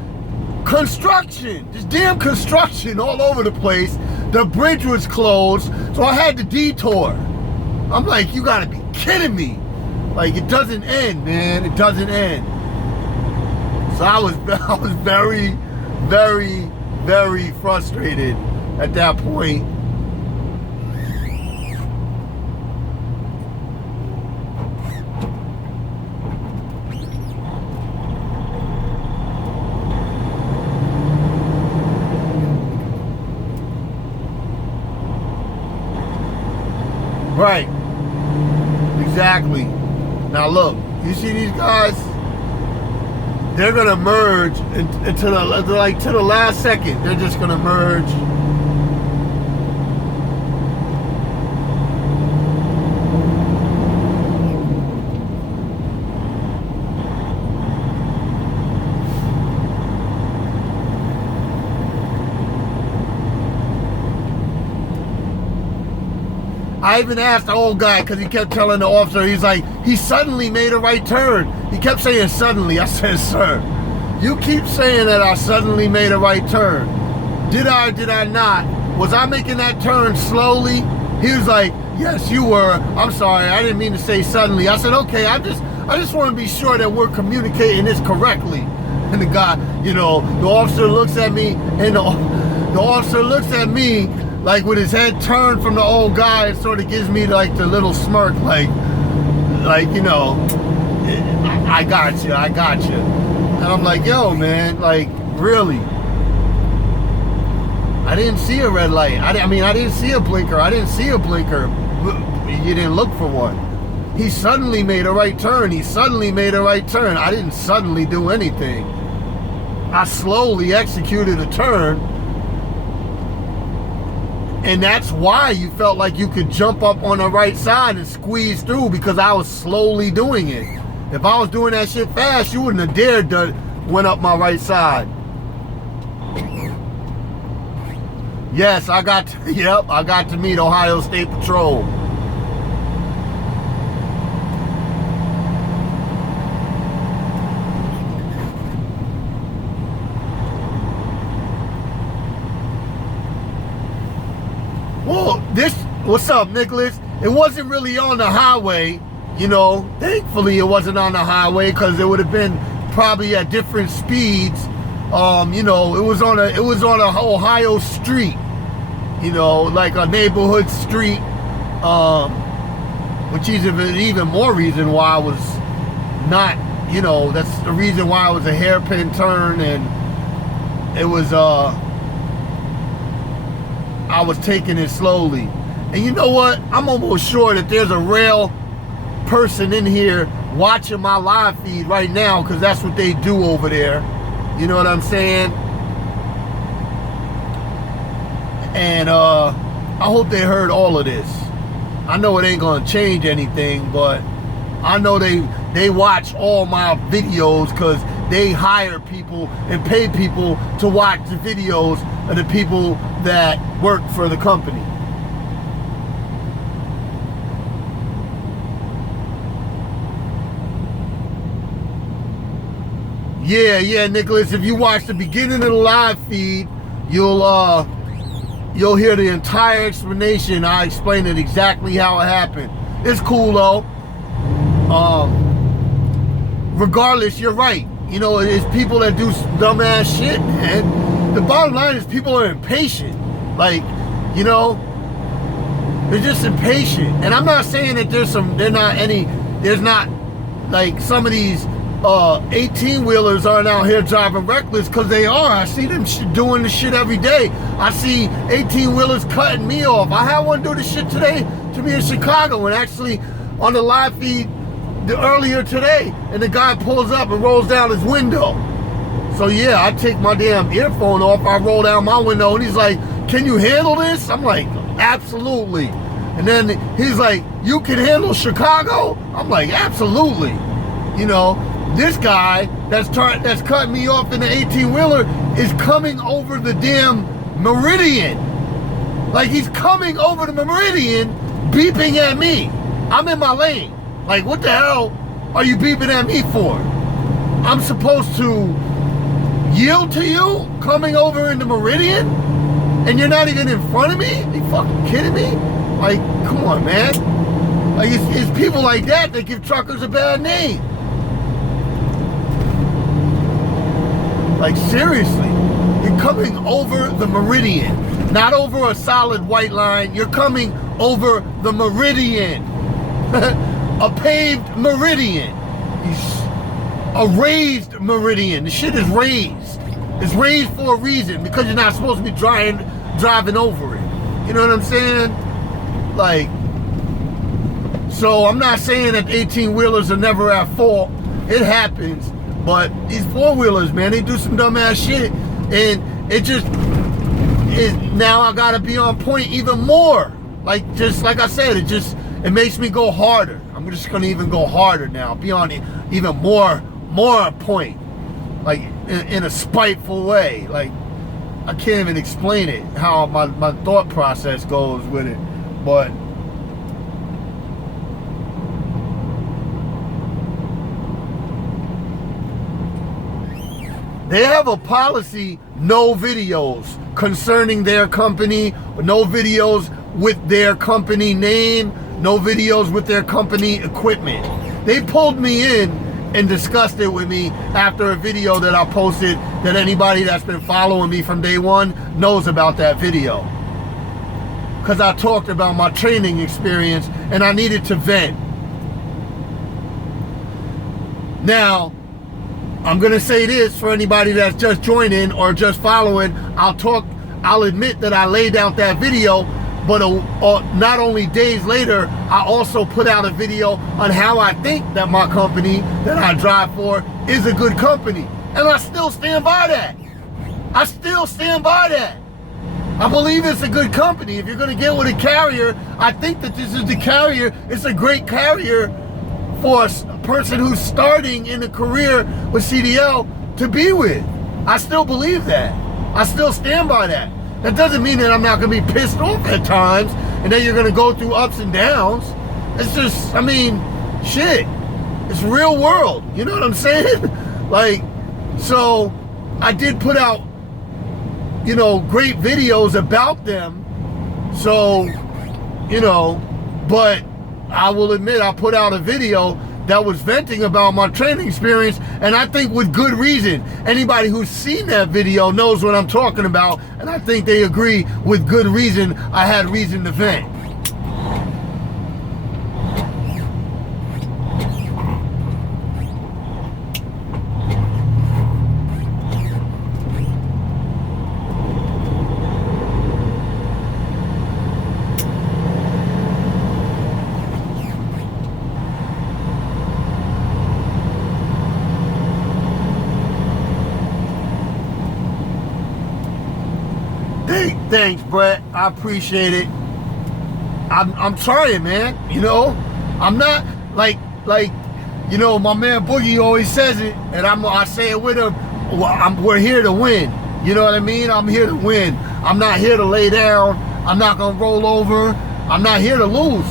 construction, just damn construction all over the place. The bridge was closed, so I had to detour. I'm like, you gotta be kidding me. Like, it doesn't end, man, it doesn't end. So I was very, very, very frustrated at that point. Right, exactly. Now look, you see these guys? They're gonna merge into to the last second. They're just gonna merge. I even asked the old guy, because he kept telling the officer, he's like, he suddenly made a right turn. He kept saying suddenly. I said, sir, you keep saying that I suddenly made a right turn. Did I or did I not? Was I making that turn slowly? He was like, yes, you were. I'm sorry, I didn't mean to say suddenly. I said, okay, I just want to be sure that we're communicating this correctly. And the guy, you know, the officer looks at me, and the officer looks at me like with his head turned from the old guy, and sort of gives me like the little smirk, like you know, I got you. And I'm like, yo, man, like, really? I didn't see a red light. I didn't see a blinker. I didn't see a blinker. You didn't look for one. He suddenly made a right turn. I didn't suddenly do anything. I slowly executed a turn. And that's why you felt like you could jump up on the right side and squeeze through, because I was slowly doing it. If I was doing that shit fast, you wouldn't have dared to went up my right side. Yes, I got to meet Ohio State Patrol. Well, what's up, Nicholas? It wasn't really on the highway, you know. Thankfully, it wasn't on the highway, because it would have been probably at different speeds. You know, it was on a Ohio street, you know, like a neighborhood street, which is even more reason why I was not, you know, that's the reason why it was a hairpin turn, and it was I was taking it slowly. And you know what? I'm almost sure that there's a real person in here watching my live feed right now, because that's what they do over there. You know what I'm saying? And I hope they heard all of this. I know it ain't gonna change anything, but I know they watch all my videos, because they hire people and pay people to watch the videos of the people that work for the company. Yeah, Nicholas, if you watch the beginning of the live feed, you'll hear the entire explanation. I explained it exactly how it happened. It's cool though. Regardless, you're right. You know, it's people that do dumbass shit, man. the bottom line is people are impatient. Like, you know, they're just impatient. And I'm not saying that there's not like some of these 18-wheelers aren't out here driving reckless, because they are. I see them doing this shit every day. I see 18-wheelers cutting me off. I had one do this shit today to me in Chicago, and actually on the live feed earlier today, and the guy pulls up and rolls down his window. So yeah, I take my damn earphone off, I roll down my window, and he's like, "Can you handle this?" I'm like, "Absolutely." And then he's like, "You can handle Chicago?" I'm like, "Absolutely." You know, this guy that's cutting me off in the 18-wheeler is coming over the damn Meridian. Like, he's coming over the Meridian, beeping at me. I'm in my lane. Like, what the hell are you beeping at me for? I'm supposed to yield to you coming over in the Meridian? And you're not even in front of me? Are you fucking kidding me? Like, come on, man. Like, it's people like that give truckers a bad name. Like, seriously, you're coming over the Meridian, not over a solid white line. You're coming over the Meridian, a paved Meridian, a raised Meridian. The shit is raised. It's raised for a reason, because you're not supposed to be driving over it. You know what I'm saying? Like, so I'm not saying that 18-wheelers are never at fault. It happens. But these 4-wheelers, man, they do some dumbass shit, and it just is. Now I gotta be on point even more. Like, just like I said, it makes me go harder. I'm just gonna even go harder now. Be on even more on point, like in a spiteful way. Like, I can't even explain it, how my thought process goes with it, but. They have a policy, no videos concerning their company, no videos with their company name, no videos with their company equipment. They pulled me in and discussed it with me after a video that I posted, that anybody that's been following me from day one knows about that video. Because I talked about my training experience and I needed to vent. Now, I'm gonna say this for anybody that's just joining or just following. I'll admit that I laid out that video, but not only days later, I also put out a video on how I think that my company that I drive for is a good company. And I still stand by that. I still stand by that. I believe it's a good company. If you're gonna get with a carrier, I think that this is the carrier. It's a great carrier for a person who's starting in a career with CDL to be with. I still believe that. I still stand by that. That doesn't mean that I'm not gonna be pissed off at times and that you're gonna go through ups and downs. It's just, I mean, shit. It's real world. You know what I'm saying? Like, so I did put out, you know, great videos about them. So, you know, but I will admit I put out a video that was venting about my training experience, and I think with good reason. Anybody who's seen that video knows what I'm talking about, and I think they agree with good reason I had reason to vent. Thanks, Brett. I appreciate it. I'm trying, man. You know, I'm not like you know, my man Boogie always says it, and I say it with him. We're here to win. You know what I mean? I'm here to win. I'm not here to lay down. I'm not gonna roll over. I'm not here to lose.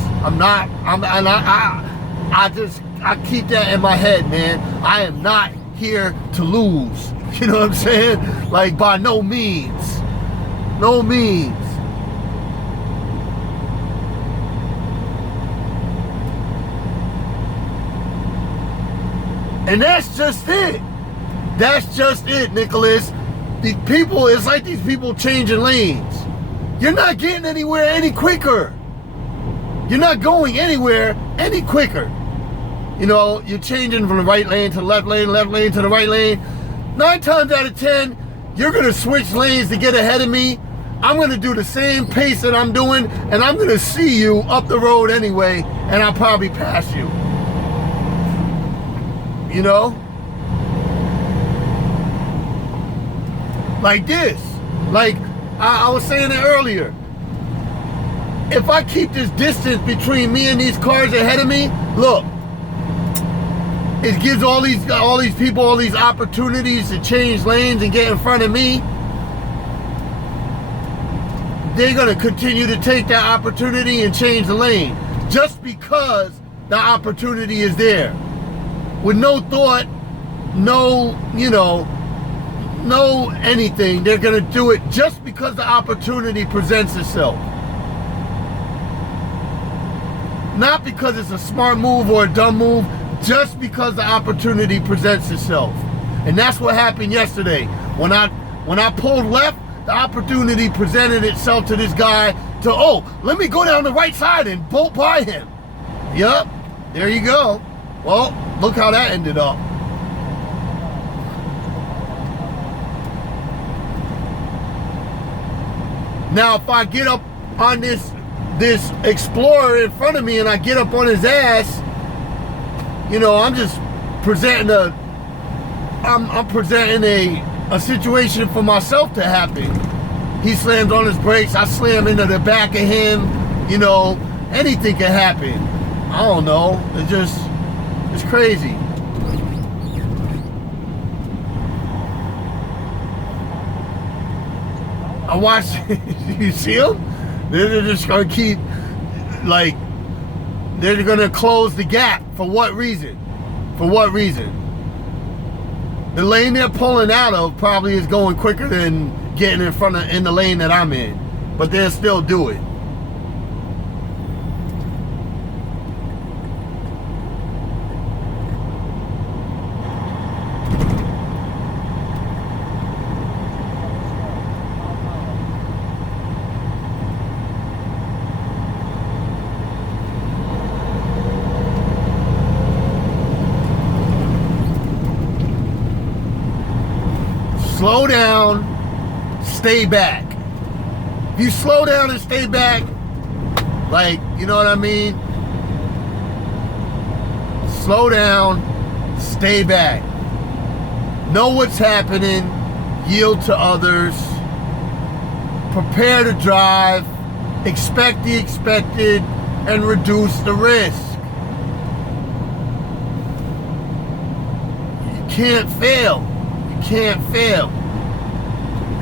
I keep that in my head, man. I am not here to lose. You know what I'm saying? Like, by no means. No means. And that's just it. That's just it, Nicholas. these people, it's like these people changing lanes. You're not getting anywhere any quicker. You're not going anywhere any quicker. You know, you're changing from the right lane to the left lane to the right lane. 9 times out of 10, you're gonna switch lanes to get ahead of me. I'm gonna do the same pace that I'm doing, and I'm gonna see you up the road anyway, and I'll probably pass you. You know? Like this. Like I was saying it earlier. If I keep this distance between me and these cars ahead of me, look, it gives all these people all these opportunities to change lanes and get in front of me. They're gonna continue to take that opportunity and change the lane just because the opportunity is there. With no thought, no, you know, no anything. They're gonna do it just because the opportunity presents itself. Not because it's a smart move or a dumb move, just because the opportunity presents itself. And that's what happened yesterday. When I pulled left, the opportunity presented itself to this guy to, oh, let me go down the right side and bolt by him. Yup, there you go. Well, look how that ended up. Now, if I get up on this Explorer in front of me and I get up on his ass, you know, I'm just presenting I'm presenting a situation for myself to happen. He slams on his brakes, I slam into the back of him, you know, anything can happen. I don't know. It's crazy. I watched, you see them? They're just gonna keep, like, they're gonna close the gap. For what reason? For what reason? The lane they're pulling out of probably is going quicker than getting in the lane that I'm in. But they'll still do it. Slow down, stay back. If you slow down and stay back, like, you know what I mean? Slow down, stay back. Know what's happening, yield to others, prepare to drive, expect the expected, and reduce the risk. You can't fail. Can't fail.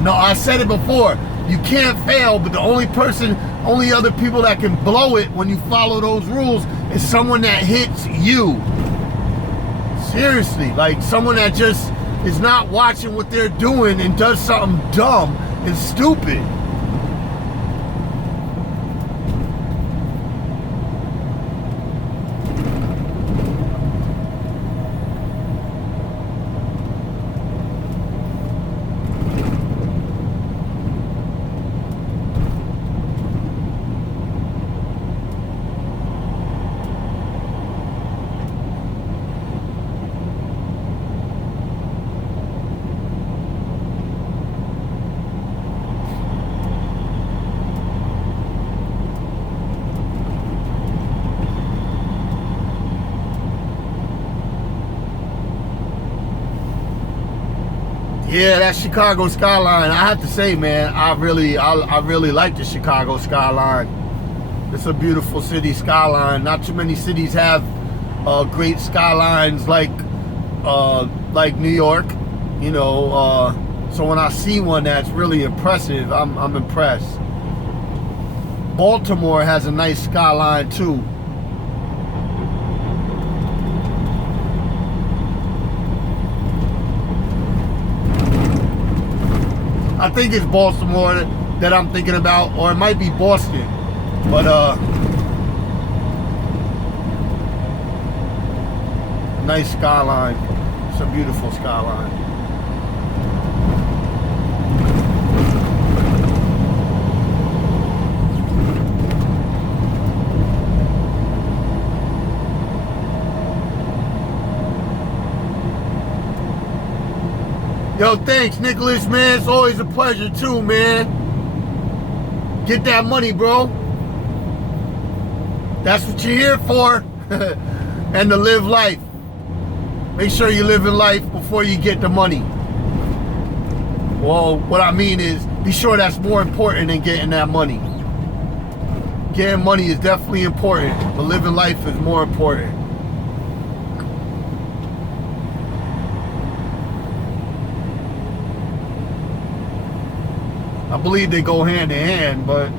No, I said it before. You can't fail, but the only other people that can blow it when you follow those rules is someone that hits you. Seriously, like someone that just is not watching what they're doing and does something dumb and stupid. Yeah, that Chicago skyline, I have to say, man, I really like the Chicago skyline. It's a beautiful city skyline. Not too many cities have great skylines like New York, you know. So when I see one that's really impressive, I'm impressed. Baltimore has a nice skyline too. I think it's Baltimore that I'm thinking about, or it might be Boston. But nice skyline. It's a beautiful skyline. Yo, thanks, Nicholas, man. It's always a pleasure, too, man. Get that money, bro. That's what you're here for. And to live life. Make sure you live in life before you get the money. Well, what I mean is, be sure that's more important than getting that money. Getting money is definitely important, but living life is more important. I believe they go hand in hand, but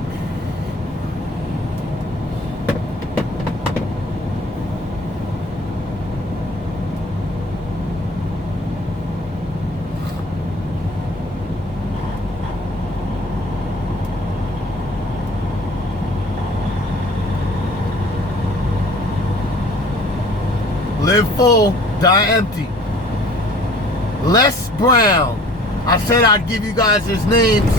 live full, die empty. Les Brown. I said I'd give you guys his names.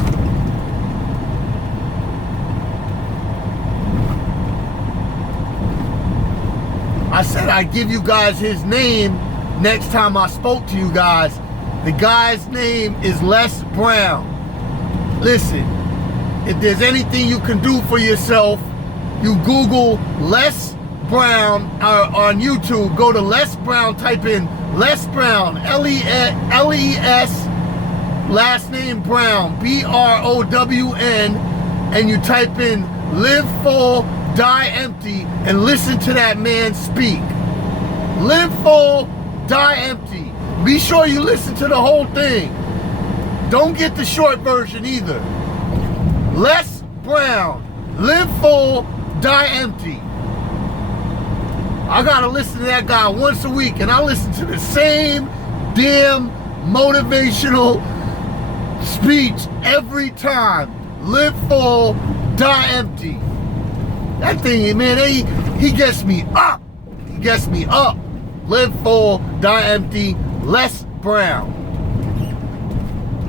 I said I'd give you guys his name next time I spoke to you guys. The guy's name is Les Brown. Listen, if there's anything you can do for yourself, you Google Les Brown on YouTube. Go to Les Brown, type in Les Brown, L-E-S, last name Brown, B-R-O-W-N, and you type in live full, die empty, and listen to that man speak. Live full, die empty. Be sure you listen to the whole thing. Don't get the short version either. Les Brown, live full, die empty. I gotta listen to that guy once a week, and I listen to the same damn motivational speech every time. Live full, die empty. That thing, man, he gets me up. He gets me up. Live full, die empty. Les Brown.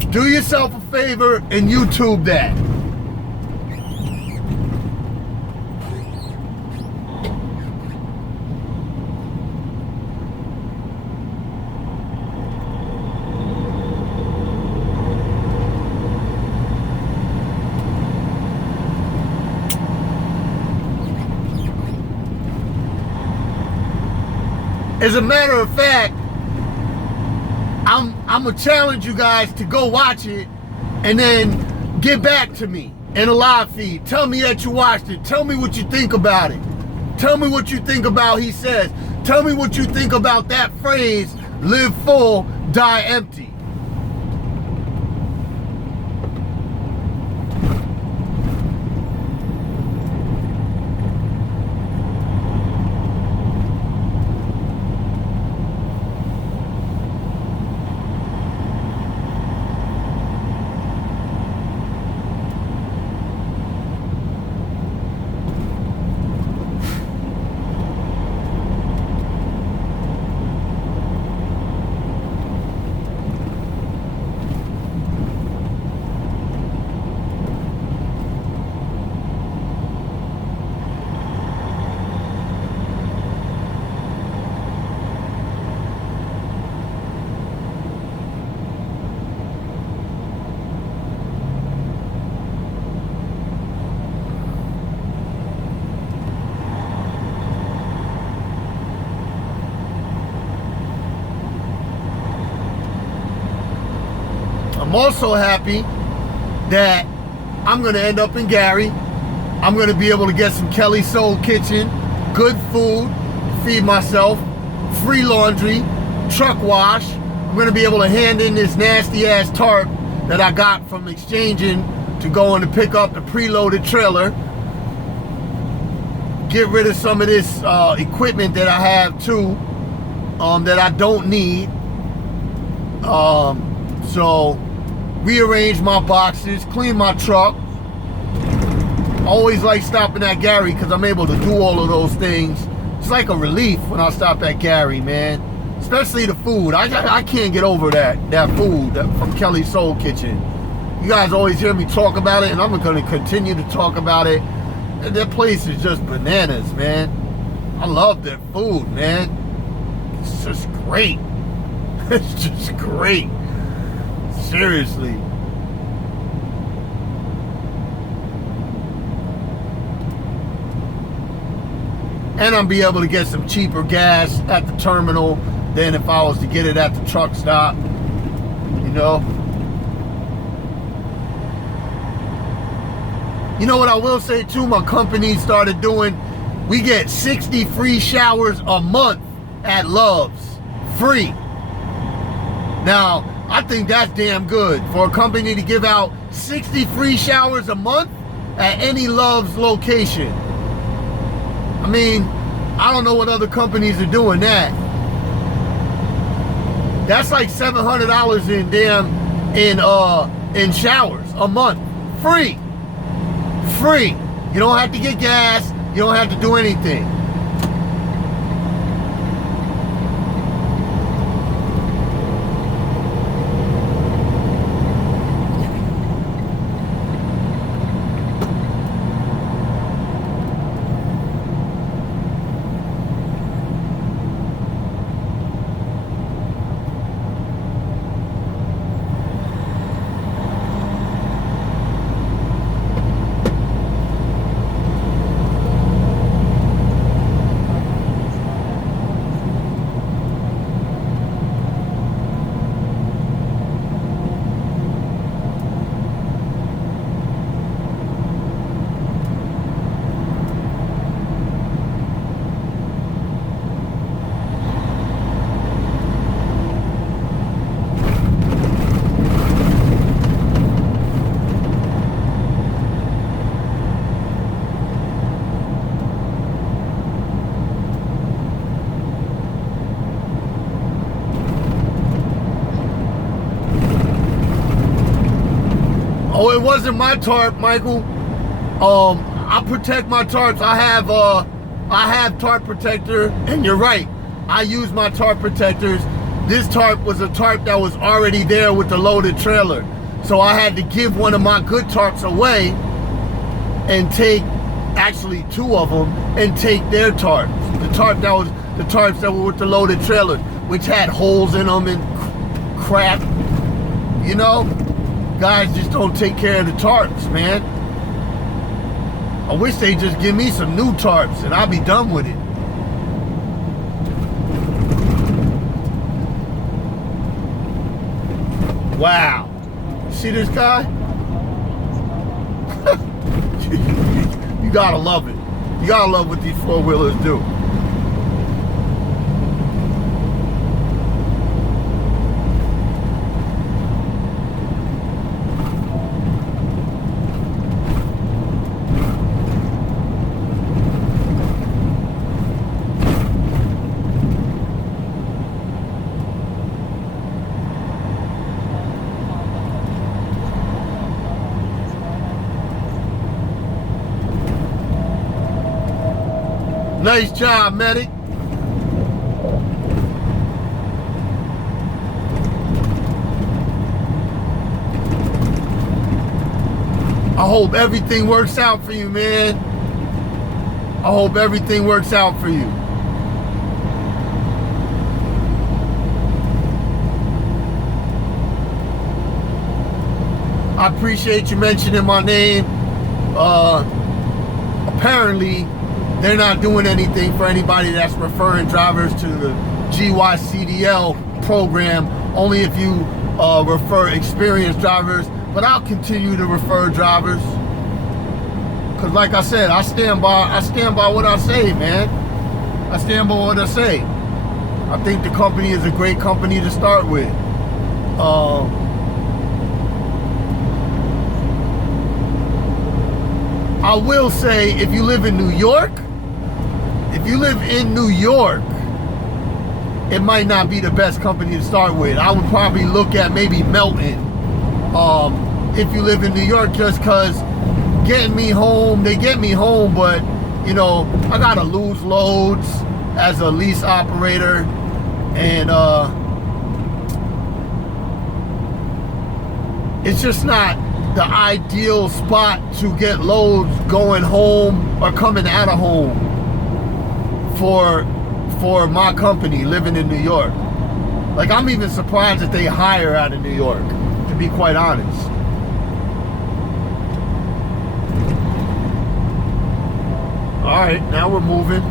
Do yourself a favor and YouTube that. As a matter of fact, I'm gonna challenge you guys to go watch it and then get back to me in a live feed. Tell me that you watched it. Tell me what you think about it. Tell me what you think about he says. Tell me what you think about that phrase, live full, die empty. I'm also happy that I'm going to end up in Gary. I'm going to be able to get some Kelly Soul Kitchen, good food, feed myself, free laundry, truck wash. I'm going to be able to hand in this nasty ass tarp that I got from exchanging to going to pick up the preloaded trailer. Get rid of some of this equipment that I have too, that I don't need. So rearrange my boxes, clean my truck. I always like stopping at Gary because I'm able to do all of those things. It's like a relief when I stop at Gary, man. Especially the food. I can't get over that food from Kelly Soul Kitchen. You guys always hear me talk about it, and I'm going to continue to talk about it. And that place is just bananas, man. I love their food, man. It's just great. It's just great. Seriously. And I'll be able to get some cheaper gas at the terminal than if I was to get it at the truck stop. You know? You know what I will say too? My company started doing, we get 60 free showers a month at Love's. Free. Now, I think that's damn good for a company to give out 60 free showers a month at any Love's location. I mean, I don't know what other companies are doing that. That's like $700 in showers a month. Free. Free. You don't have to get gas. You don't have to do anything. Oh, it wasn't my tarp, Michael. I protect my tarps. I have tarp protector, and you're right. I use my tarp protectors. This tarp was a tarp that was already there with the loaded trailer. So I had to give one of my good tarps away and take, actually 2 of them, and take their tarps. The tarps that were with the loaded trailers, which had holes in them and crap, you know? Guys just don't take care of the tarps, man. I wish they'd just give me some new tarps and I'll be done with it. Wow. See this guy? You gotta love it. You gotta love what these 4-wheelers do. Nice job, medic. I hope everything works out for you, man. I hope everything works out for you. I appreciate you mentioning my name. Apparently, they're not doing anything for anybody that's referring drivers to the GYCDL program, only if you refer experienced drivers. But I'll continue to refer drivers. Cause like I said, I stand by what I say, man. I stand by what I say. I think the company is a great company to start with. I will say, if you live in New York, it might not be the best company to start with. I would probably look at maybe Melton. If you live in New York, just because getting me home, they get me home, but you know, I gotta lose loads as a lease operator, and it's just not the ideal spot to get loads going home or coming out of home for my company living in New York. Like, I'm even surprised that they hire out of New York, to be quite honest. All right, now we're moving.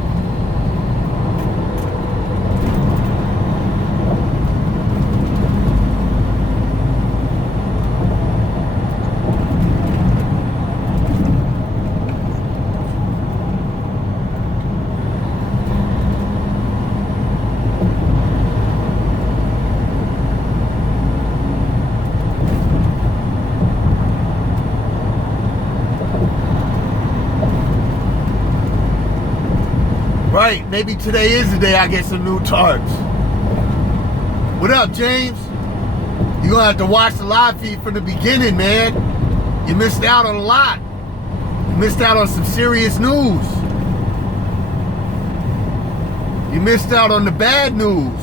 Right, maybe today is the day I get some new tarps. What up, James? You're gonna have to watch the live feed from the beginning, man. You missed out on a lot. You missed out on some serious news. You missed out on the bad news.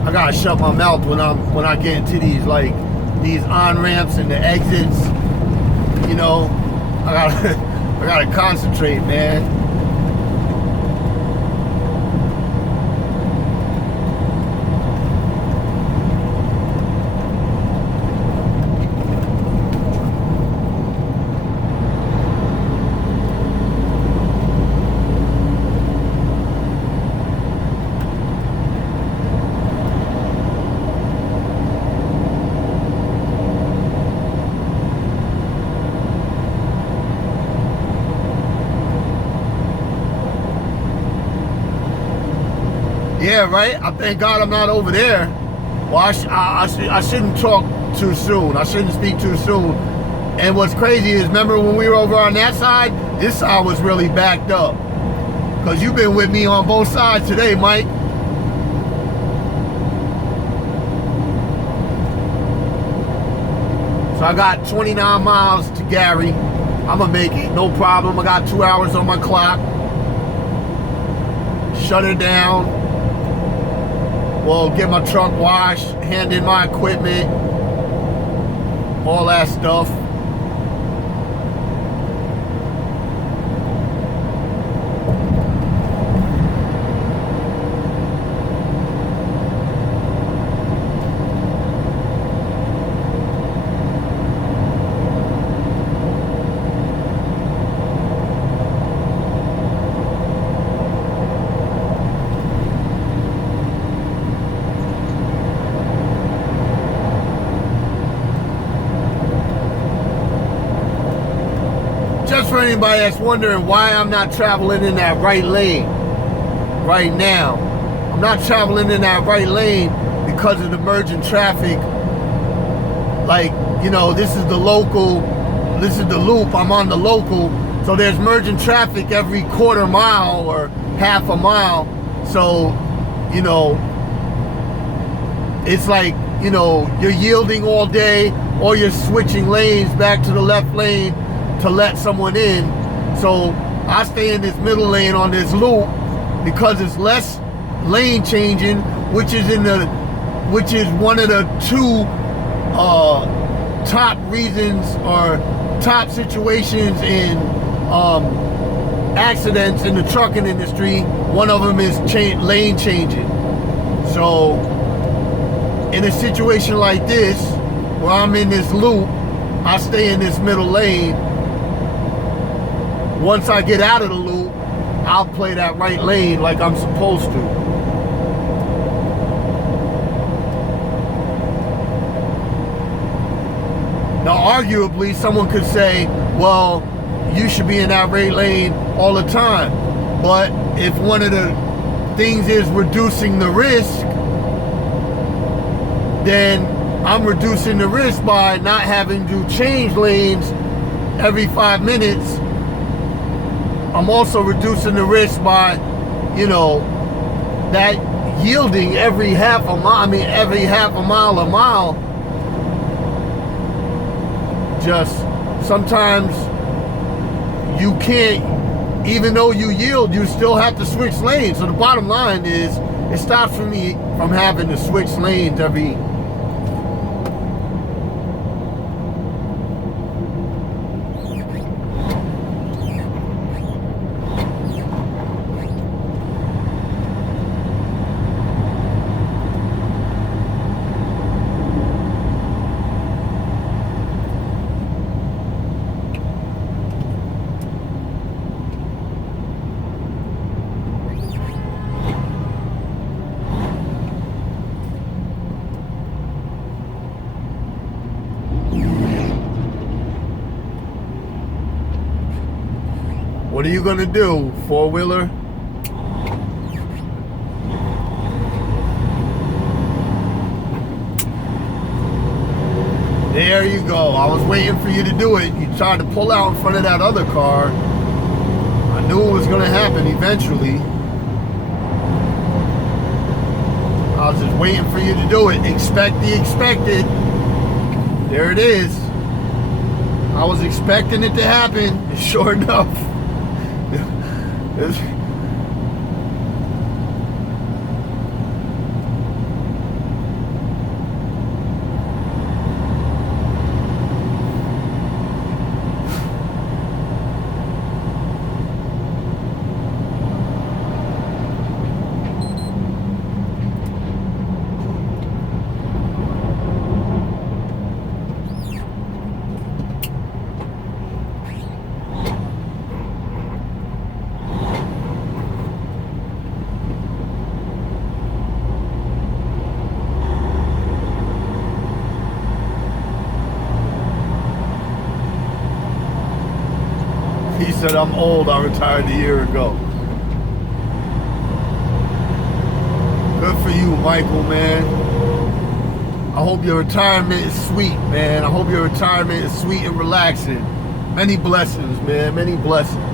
I gotta shut my mouth when I get into these on ramps and the exits. You know, I gotta concentrate, man. Yeah, right? I thank God I'm not over there. Well, I shouldn't talk too soon. I shouldn't speak too soon. And what's crazy is, remember when we were over on that side? This side was really backed up. Because you've been with me on both sides today, Mike. So I got 29 miles to Gary. I'm going to make it, no problem. I got 2 hours on my clock. Shut her down. Well, get my truck washed, hand in my equipment, all that stuff. Just for anybody that's wondering why I'm not traveling in that right lane right now. I'm not traveling in that right lane because of the merging traffic. Like, you know, this is the local, this is the loop, I'm on the local, so there's merging traffic every quarter mile or half a mile. So, you know, it's like, you know, you're yielding all day or you're switching lanes back to the left lane to let someone in. So I stay in this middle lane on this loop because it's less lane changing, which is one of the two top reasons or top situations in accidents in the trucking industry. One of them is lane changing. So in a situation like this, where I'm in this loop, I stay in this middle lane. Once I get out of the loop, I'll play that right lane like I'm supposed to. Now, arguably, someone could say, well, you should be in that right lane all the time. But if one of the things is reducing the risk, then I'm reducing the risk by not having to change lanes every 5 minutes. I'm also reducing the risk by, that yielding every half a mile, a mile. Just sometimes you can't, even though you yield, you still have to switch lanes. So the bottom line is, it stops for me from having to switch lanes every. What are you gonna do, four-wheeler? There you go. I was waiting for you to do it. You tried to pull out in front of that other car. I knew it was gonna happen eventually. I was just waiting for you to do it. Expect the expected. There it is. I was expecting it to happen, and sure enough. He said, I'm old, I retired a year ago. Good for you, Michael, man. I hope your retirement is sweet, man. I hope your retirement is sweet and relaxing. Many blessings, man, many blessings.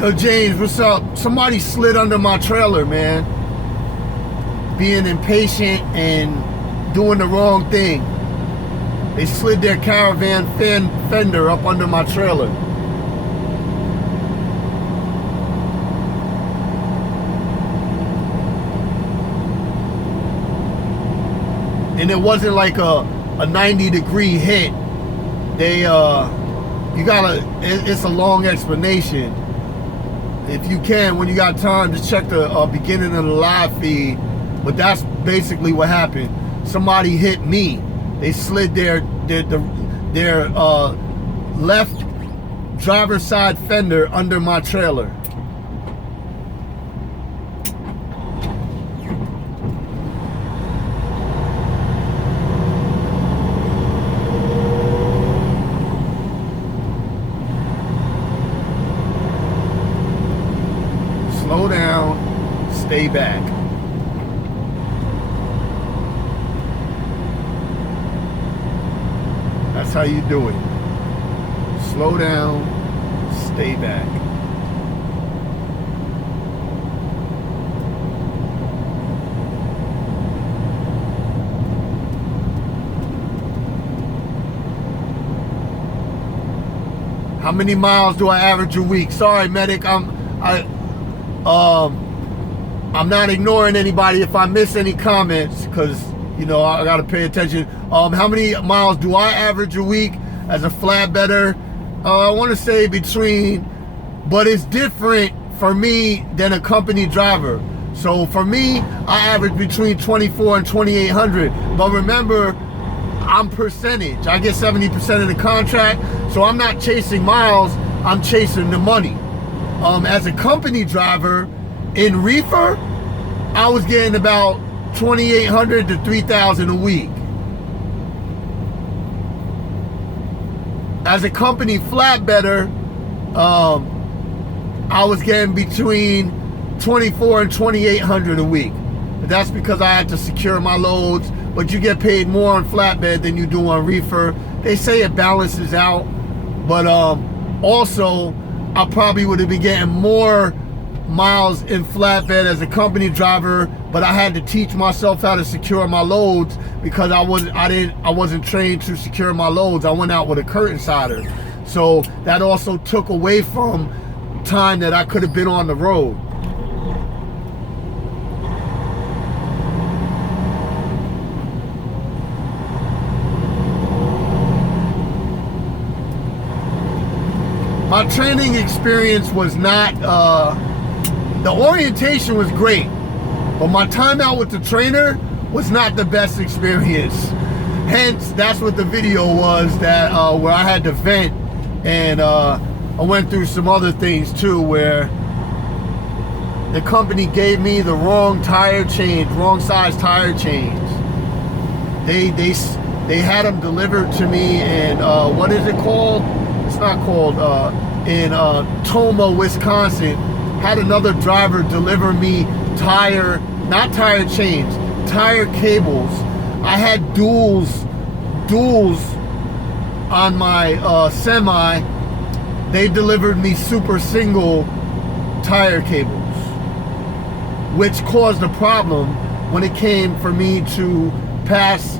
Yo, James, what's up? Somebody slid under my trailer, man. Being impatient and doing the wrong thing. They slid their caravan fender up under my trailer. And it wasn't like a 90-degree hit. They, it's a long explanation. If you can, when you got time, just check the beginning of the live feed. But that's basically what happened. Somebody hit me. They slid their left driver's side fender under my trailer. Slow down, stay back. That's how you do it. Slow down, stay back. How many miles do I average a week? Sorry, medic. I'm not ignoring anybody if I miss any comments, because you know I gotta pay attention. How many miles do I average a week as a flatbedder? I want to say between, but it's different for me than a company driver. So for me, I average between 24 and 2,800. But remember, I'm percentage. I get 70% of the contract, so I'm not chasing miles, I'm chasing the money. As a company driver in reefer, I was getting about 2,800 to 3,000 a week. As a company flatbedder, I was getting between 24 and 2,800 a week. But that's because I had to secure my loads. But you get paid more on flatbed than you do on reefer. They say it balances out, but also I probably would have been getting more miles in flatbed as a company driver, but I had to teach myself how to secure my loads because I wasn't trained to secure my loads. I went out with a curtain sider. So that also took away from time that I could have been on the road. My training experience was not, the orientation was great, but my time out with the trainer was not the best experience. Hence, that's what the video was, that where I had to vent, and I went through some other things too, where the company gave me the wrong tire change, wrong size tire change. They had them delivered to me in, what is it called? It's not called, in Tomah, Wisconsin. Had another driver deliver me not tire chains, tire cables. I had duals on my semi. They delivered me super single tire cables, which caused a problem when it came for me to pass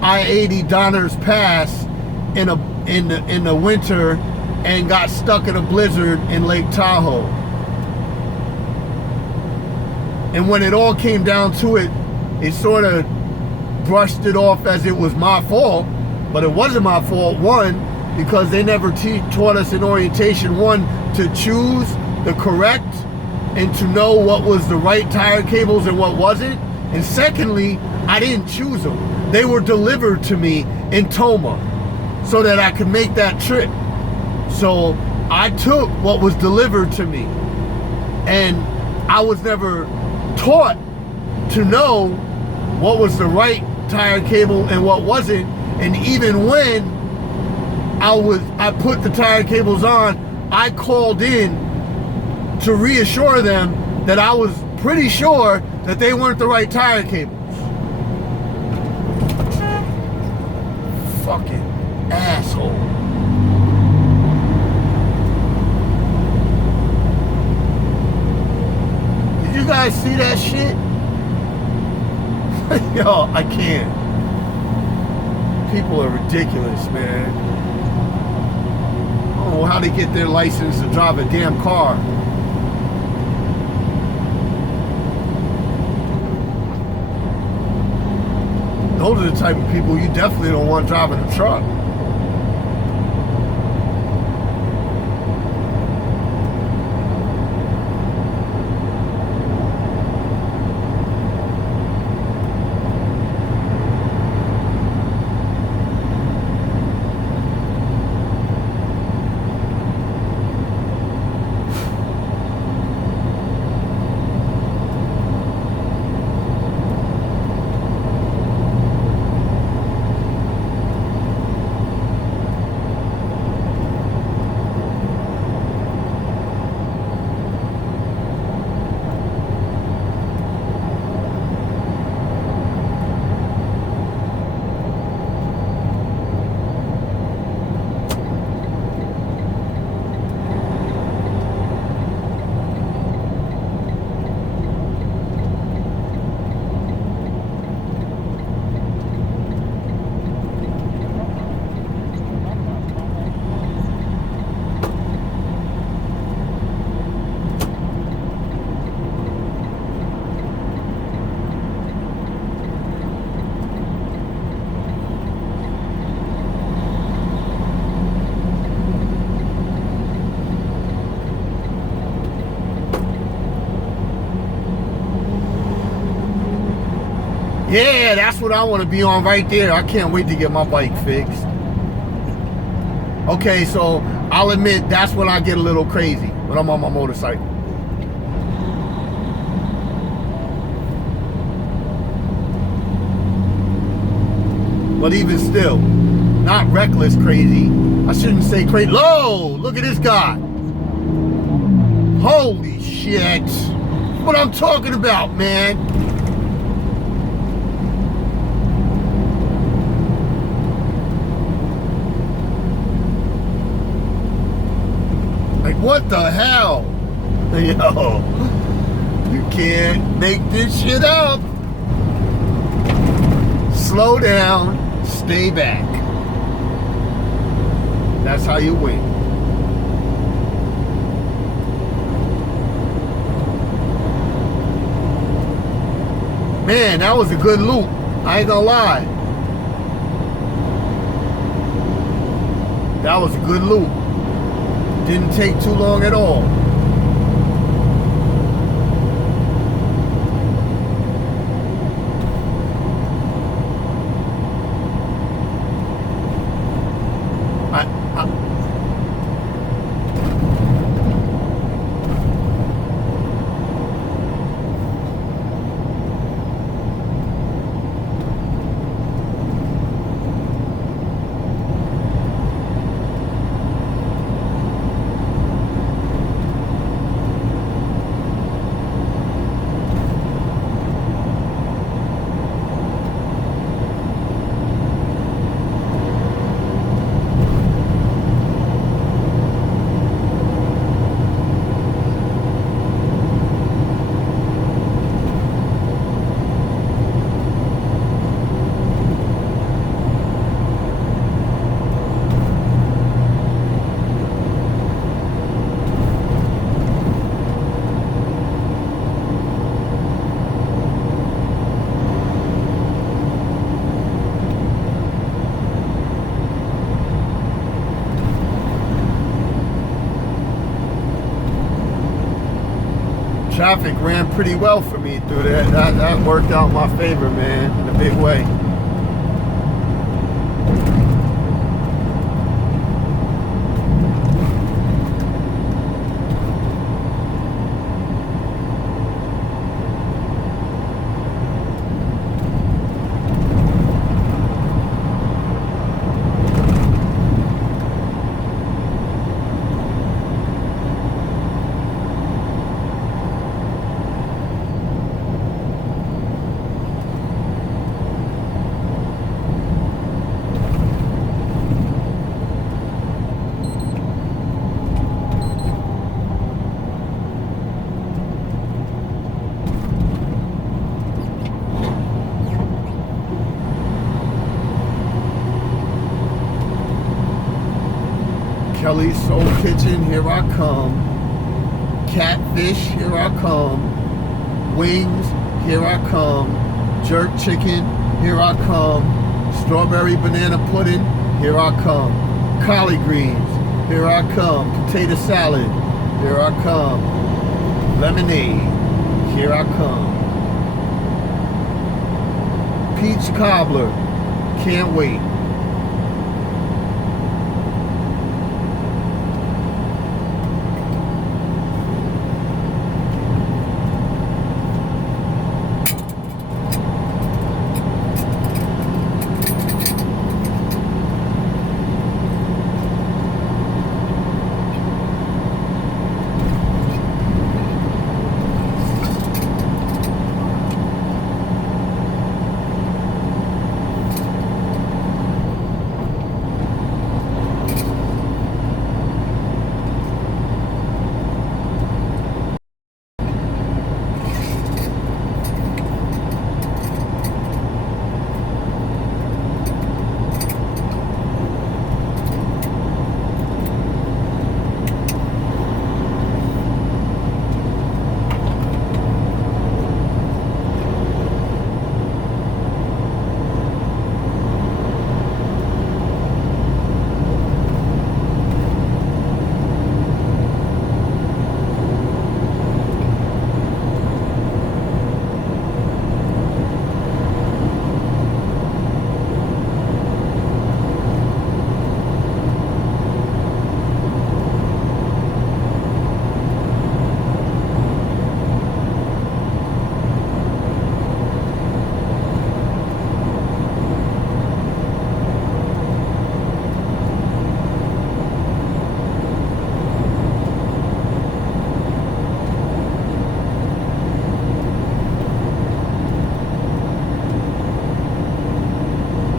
I-80 Donner's Pass in the winter, and got stuck in a blizzard in Lake Tahoe. And when it all came down to it, it sort of brushed it off as it was my fault, but it wasn't my fault. One, because they never taught us in orientation, one, to choose the correct and to know what was the right tire cables and what wasn't. And secondly, I didn't choose them. They were delivered to me in Tomah so that I could make that trip. So I took what was delivered to me, and I was never taught to know what was the right tire cable and what wasn't. And even when I put the tire cables on, I called in to reassure them that I was pretty sure that they weren't the right tire cables. Fucking asshole. You guys see that shit? Yo, I can't. People are ridiculous, man. I don't know how they get their license to drive a damn car. Those are the type of people you definitely don't want driving a truck. Yeah, that's what I want to be on right there. I can't wait to get my bike fixed. Okay, so I'll admit that's when I get a little crazy, when I'm on my motorcycle. But even still, not reckless crazy. I shouldn't say crazy. Low, look at this guy. Holy shit. What I'm talking about, man. Like, what the hell? Yo, you can't make this shit up. Slow down, stay back. That's how you win. Man, that was a good loop. I ain't gonna lie. That was a good loop. Didn't take too long at all. Traffic ran pretty well for me through there. That worked out in my favor, man, in a big way. Kelly's Soul Kitchen, here I come. Catfish, here I come. Wings, here I come. Jerk chicken, here I come. Strawberry banana pudding, here I come. Collard greens, here I come. Potato salad, here I come. Lemonade, here I come. Peach cobbler, can't wait.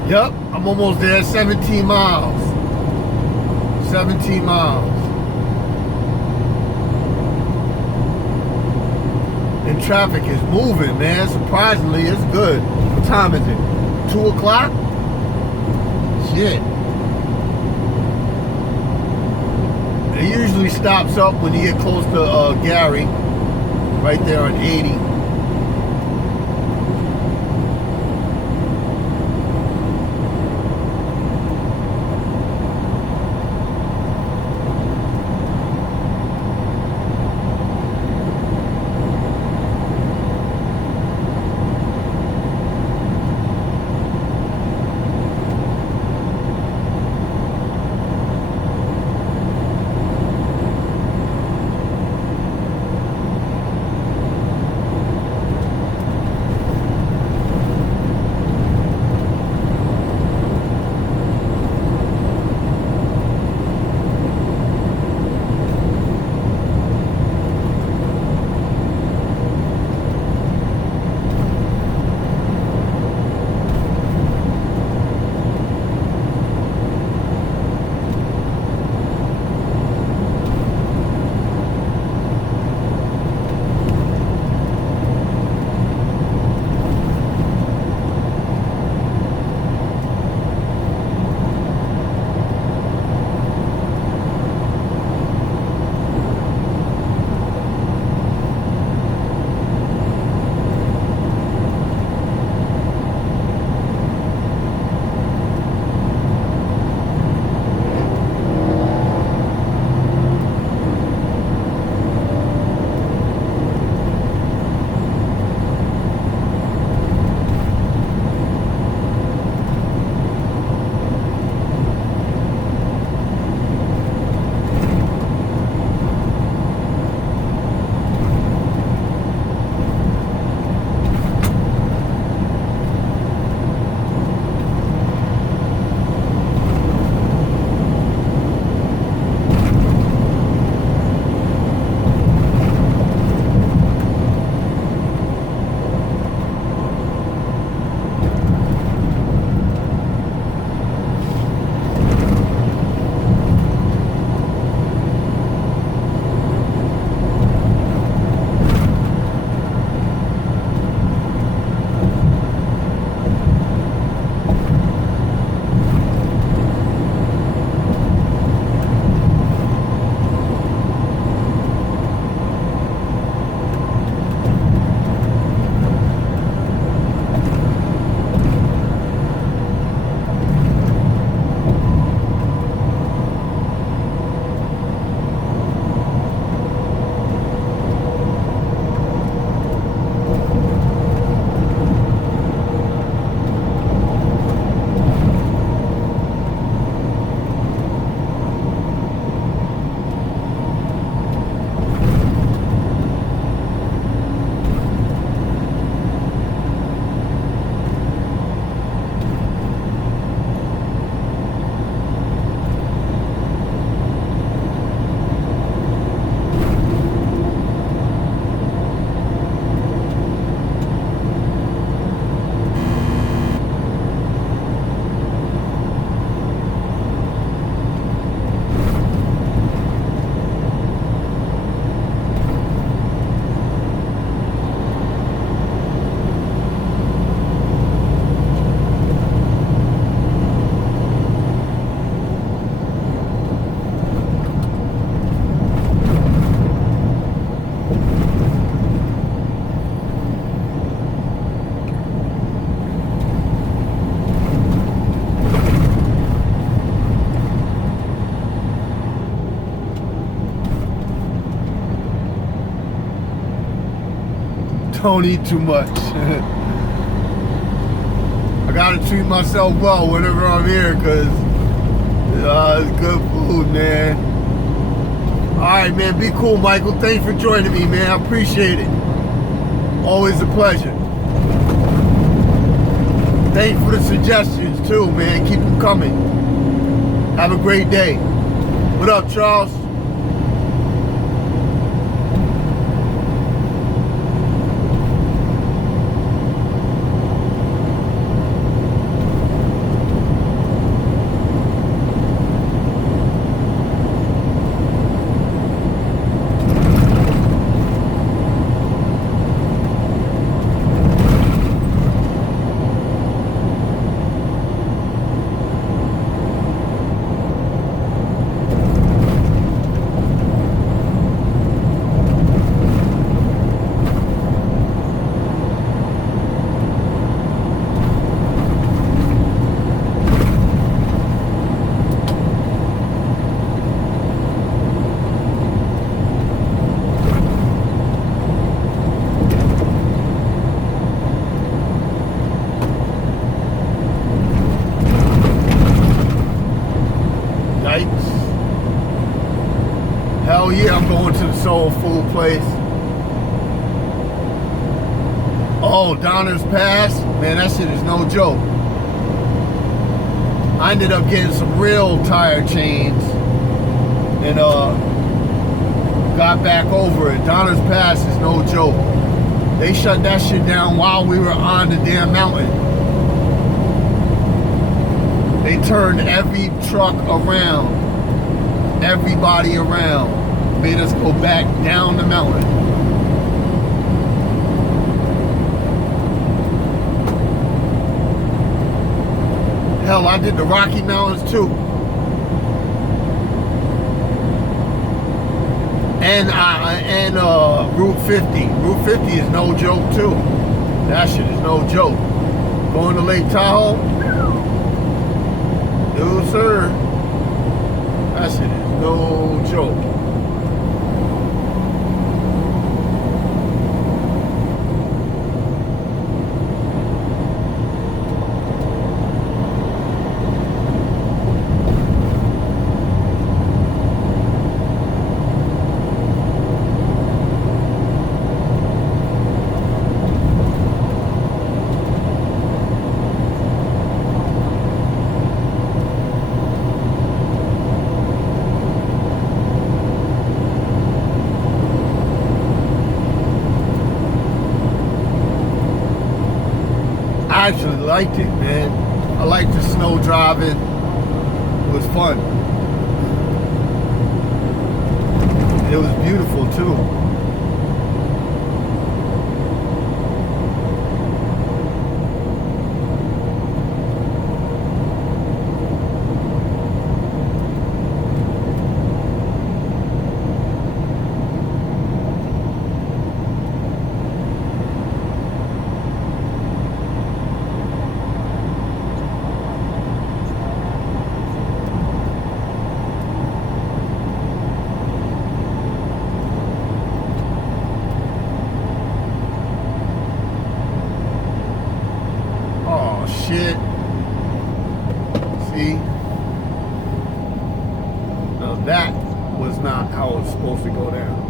Yep, I'm almost there. 17 miles. 17 miles. And traffic is moving, man. Surprisingly, it's good. What time is it? 2 o'clock? Shit. It usually stops up when you get close to Gary, right there on 80. Don't eat too much. I gotta treat myself well whenever I'm here, because it's good food, man. Alright, man, be cool, Michael. Thanks for joining me, man. I appreciate it. Always a pleasure. Thanks for the suggestions too, man. Keep them coming. Have a great day. What up, Charles? Oh, Donner's Pass? Man, that shit is no joke. I ended up getting some real tire chains and got back over it. Donner's Pass is no joke. They shut that shit down while we were on the damn mountain. They turned every truck around, everybody around, made us go back down the mountain. Hell, I did the Rocky Mountains too. And Route 50. Route 50 is no joke too. That shit is no joke. Going to Lake Tahoe? No sir. That shit is no joke. I actually liked it, man. I liked the snow driving. It was fun. It was beautiful too. Shit. See? Now that was not how it was supposed to go down.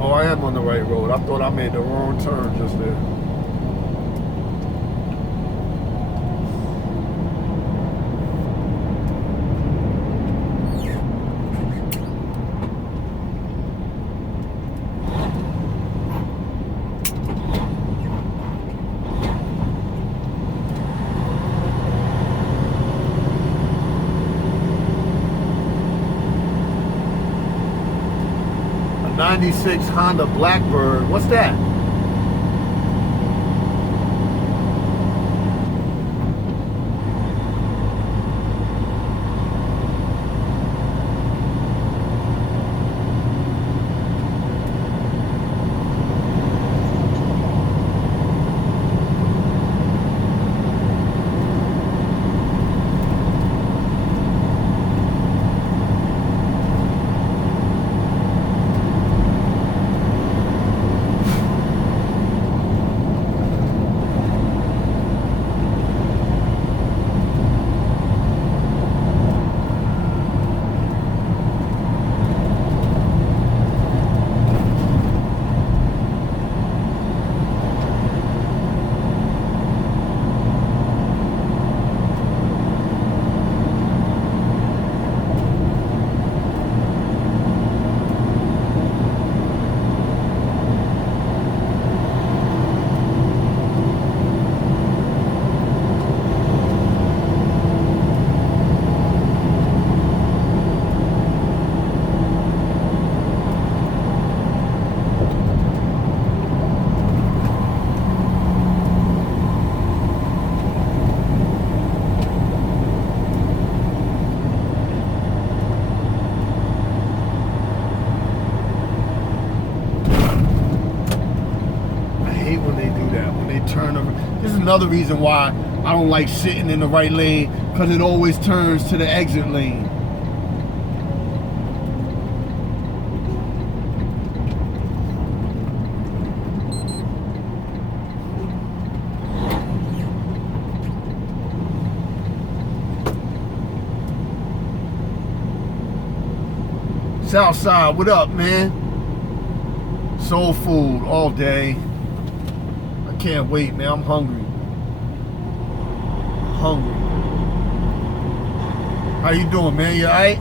Oh, I am on the right road. I thought I made the wrong turn just there. A 96 Honda Blackbird. What's that? This is another reason why I don't like sitting in the right lane, because it always turns to the exit lane. Southside, what up, man? Soul food all day. I can't wait, man. I'm hungry. Hungry. How you doing, man? You alright?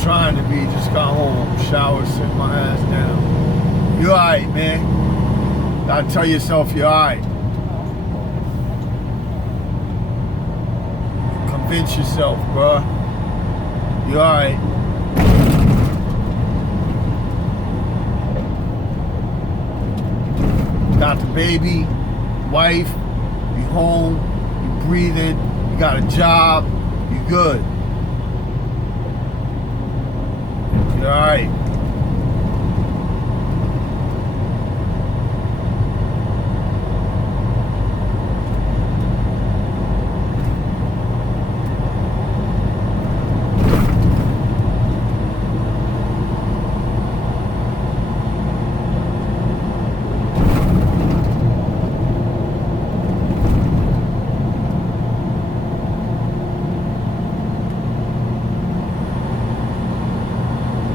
Trying to be, just got home, shower, sit my ass down. You alright, man? Gotta tell yourself you're alright. Convince yourself, bruh. You alright. Got the baby, wife, you home, you breathing, you got a job, you good. You alright.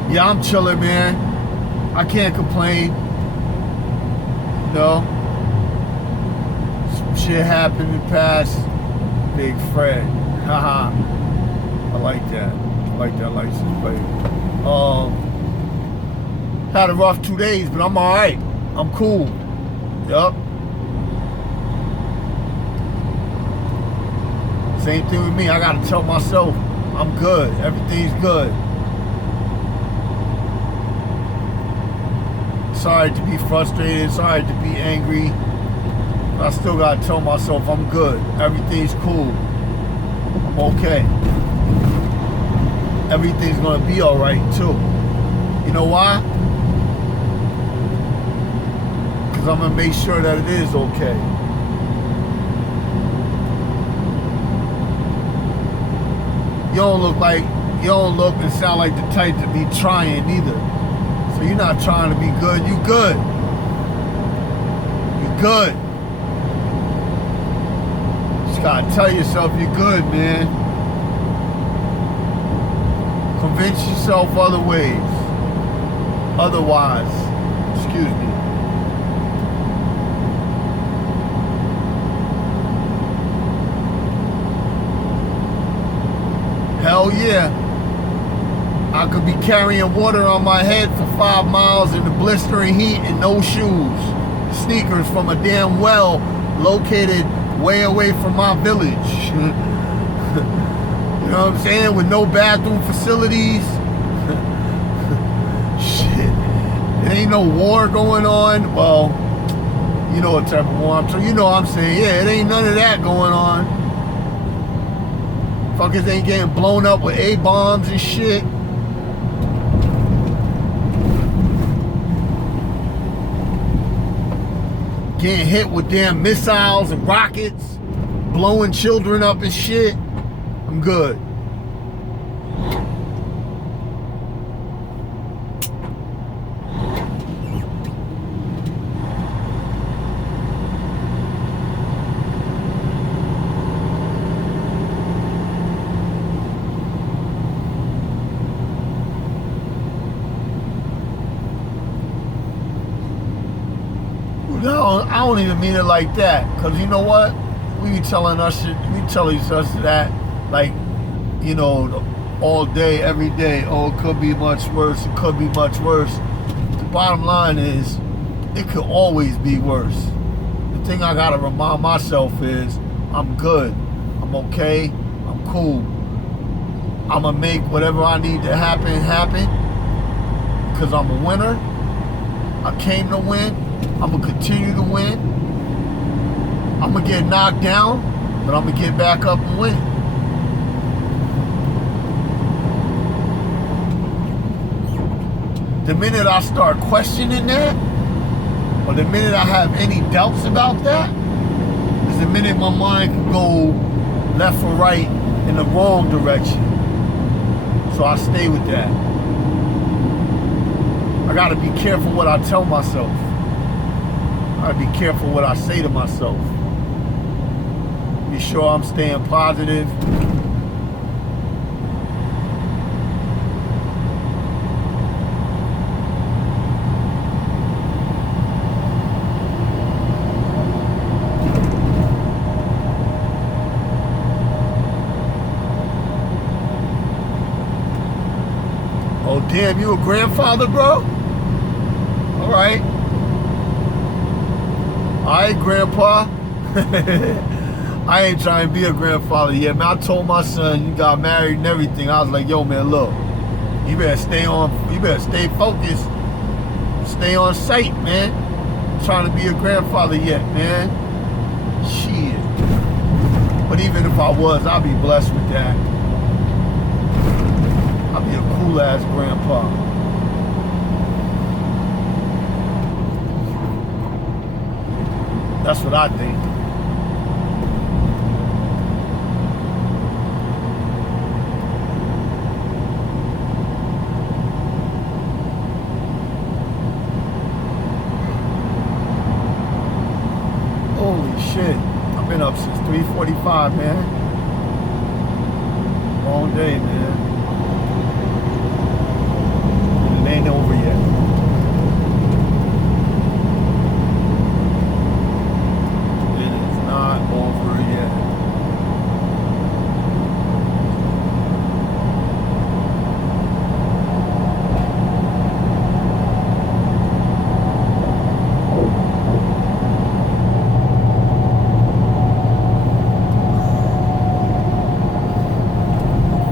Yeah, I'm chilling, man. I can't complain. You know, some shit happened in the past. Big Fred. Haha. I like that. I like that license plate. Had a rough 2 days, but I'm alright. I'm cool. Yup. Same thing with me. I gotta tell myself I'm good. Everything's good. Sorry to be frustrated, sorry to be angry. I still gotta tell myself I'm good. Everything's cool. I'm okay. Everything's gonna be alright too. You know why? Because I'm gonna make sure that it is okay. You don't look and sound like the type to be trying either. So you're not trying to be good, you good. You good. Just gotta tell yourself you're good, man. Convince yourself other ways. Otherwise, excuse me. Hell yeah. I could be carrying water on my head for 5 miles in the blistering heat and no shoes. Sneakers from a damn well located way away from my village. You know what I'm saying? With no bathroom facilities. Shit. There ain't no war going on. Well, you know what type of war I'm talking. You know what I'm saying. Yeah, it ain't none of that going on. Fuckers ain't getting blown up with A-bombs and shit. Getting hit with damn missiles and rockets, blowing children up and shit. I'm good. No, I don't even mean it like that. Cause you know what? We be telling us shit. We tell each other that, like, you know, all day, every day. Oh, it could be much worse. It could be much worse. The bottom line is, it could always be worse. The thing I gotta remind myself is, I'm good. I'm okay. I'm cool. I'm gonna make whatever I need to happen, because I'm a winner. I came to win. I'm gonna continue to win. I'm gonna get knocked down, but I'm gonna get back up and win. The minute I start questioning that, or the minute I have any doubts about that, is the minute my mind can go left or right in the wrong direction. So I stay with that. I gotta be careful what I tell myself. I gotta be careful what I say to myself. Be sure I'm staying positive. Oh, damn, you a grandfather, bro? All right. All right, grandpa. I ain't trying to be a grandfather yet, man. I told my son, you got married and everything. I was like, yo, man, look, you better stay focused. Stay on sight, man. I'm trying to be a grandfather yet, man. Shit. But even if I was, I'd be blessed with that. I'll be a cool-ass grandpa. That's what I think. Holy shit. I've been up since 3:45, man. Long day, man. It ain't over yet. It is not over yet.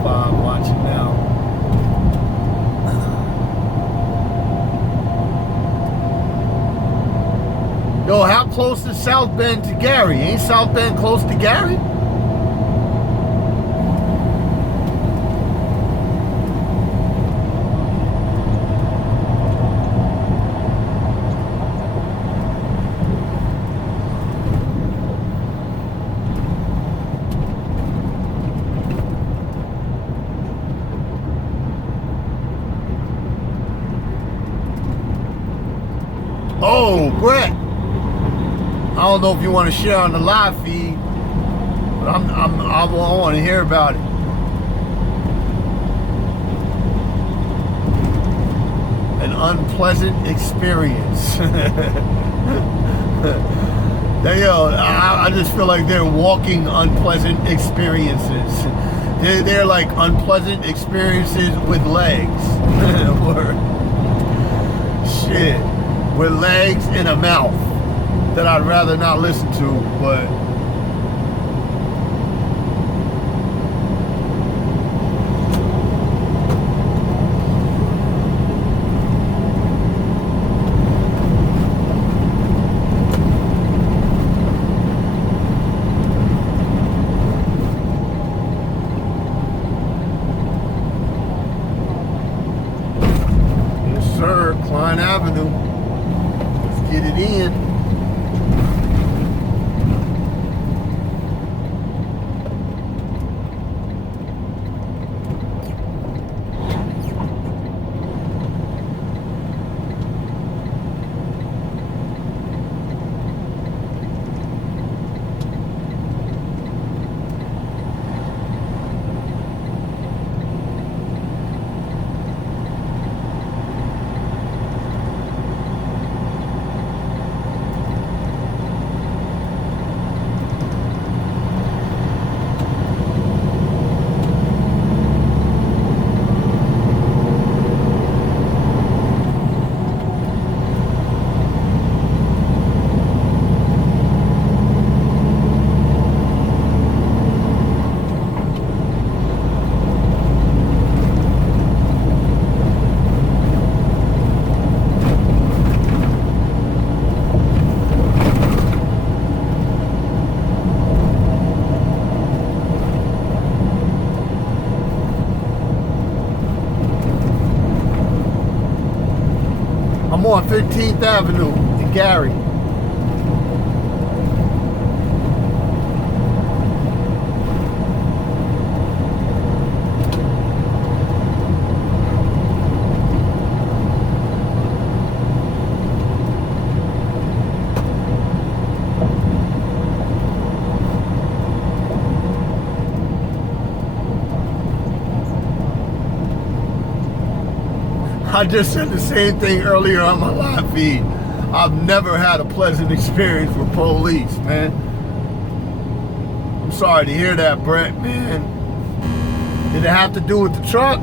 I'm watching now. Yo, how close is South Bend to Gary? Ain't South Bend close to Gary? Oh, Brett. I don't know if you want to share on the live feed, but I want to hear about it. An unpleasant experience. I just feel like they're walking unpleasant experiences. They're like unpleasant experiences with legs. Or shit, with legs and a mouth that I'd rather not listen to, but yes sir, Klein Avenue. Let's get it in. I'm on 15th Avenue in Gary. I just said the same thing earlier on my live feed. I've never had a pleasant experience with police, man. I'm sorry to hear that, Brett, man. Did it have to do with the truck?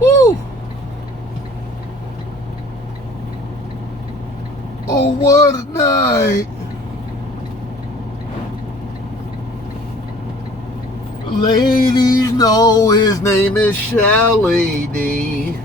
Woo! Oh, what a night! Ladies know his name is Shelly D.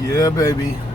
Yeah, baby.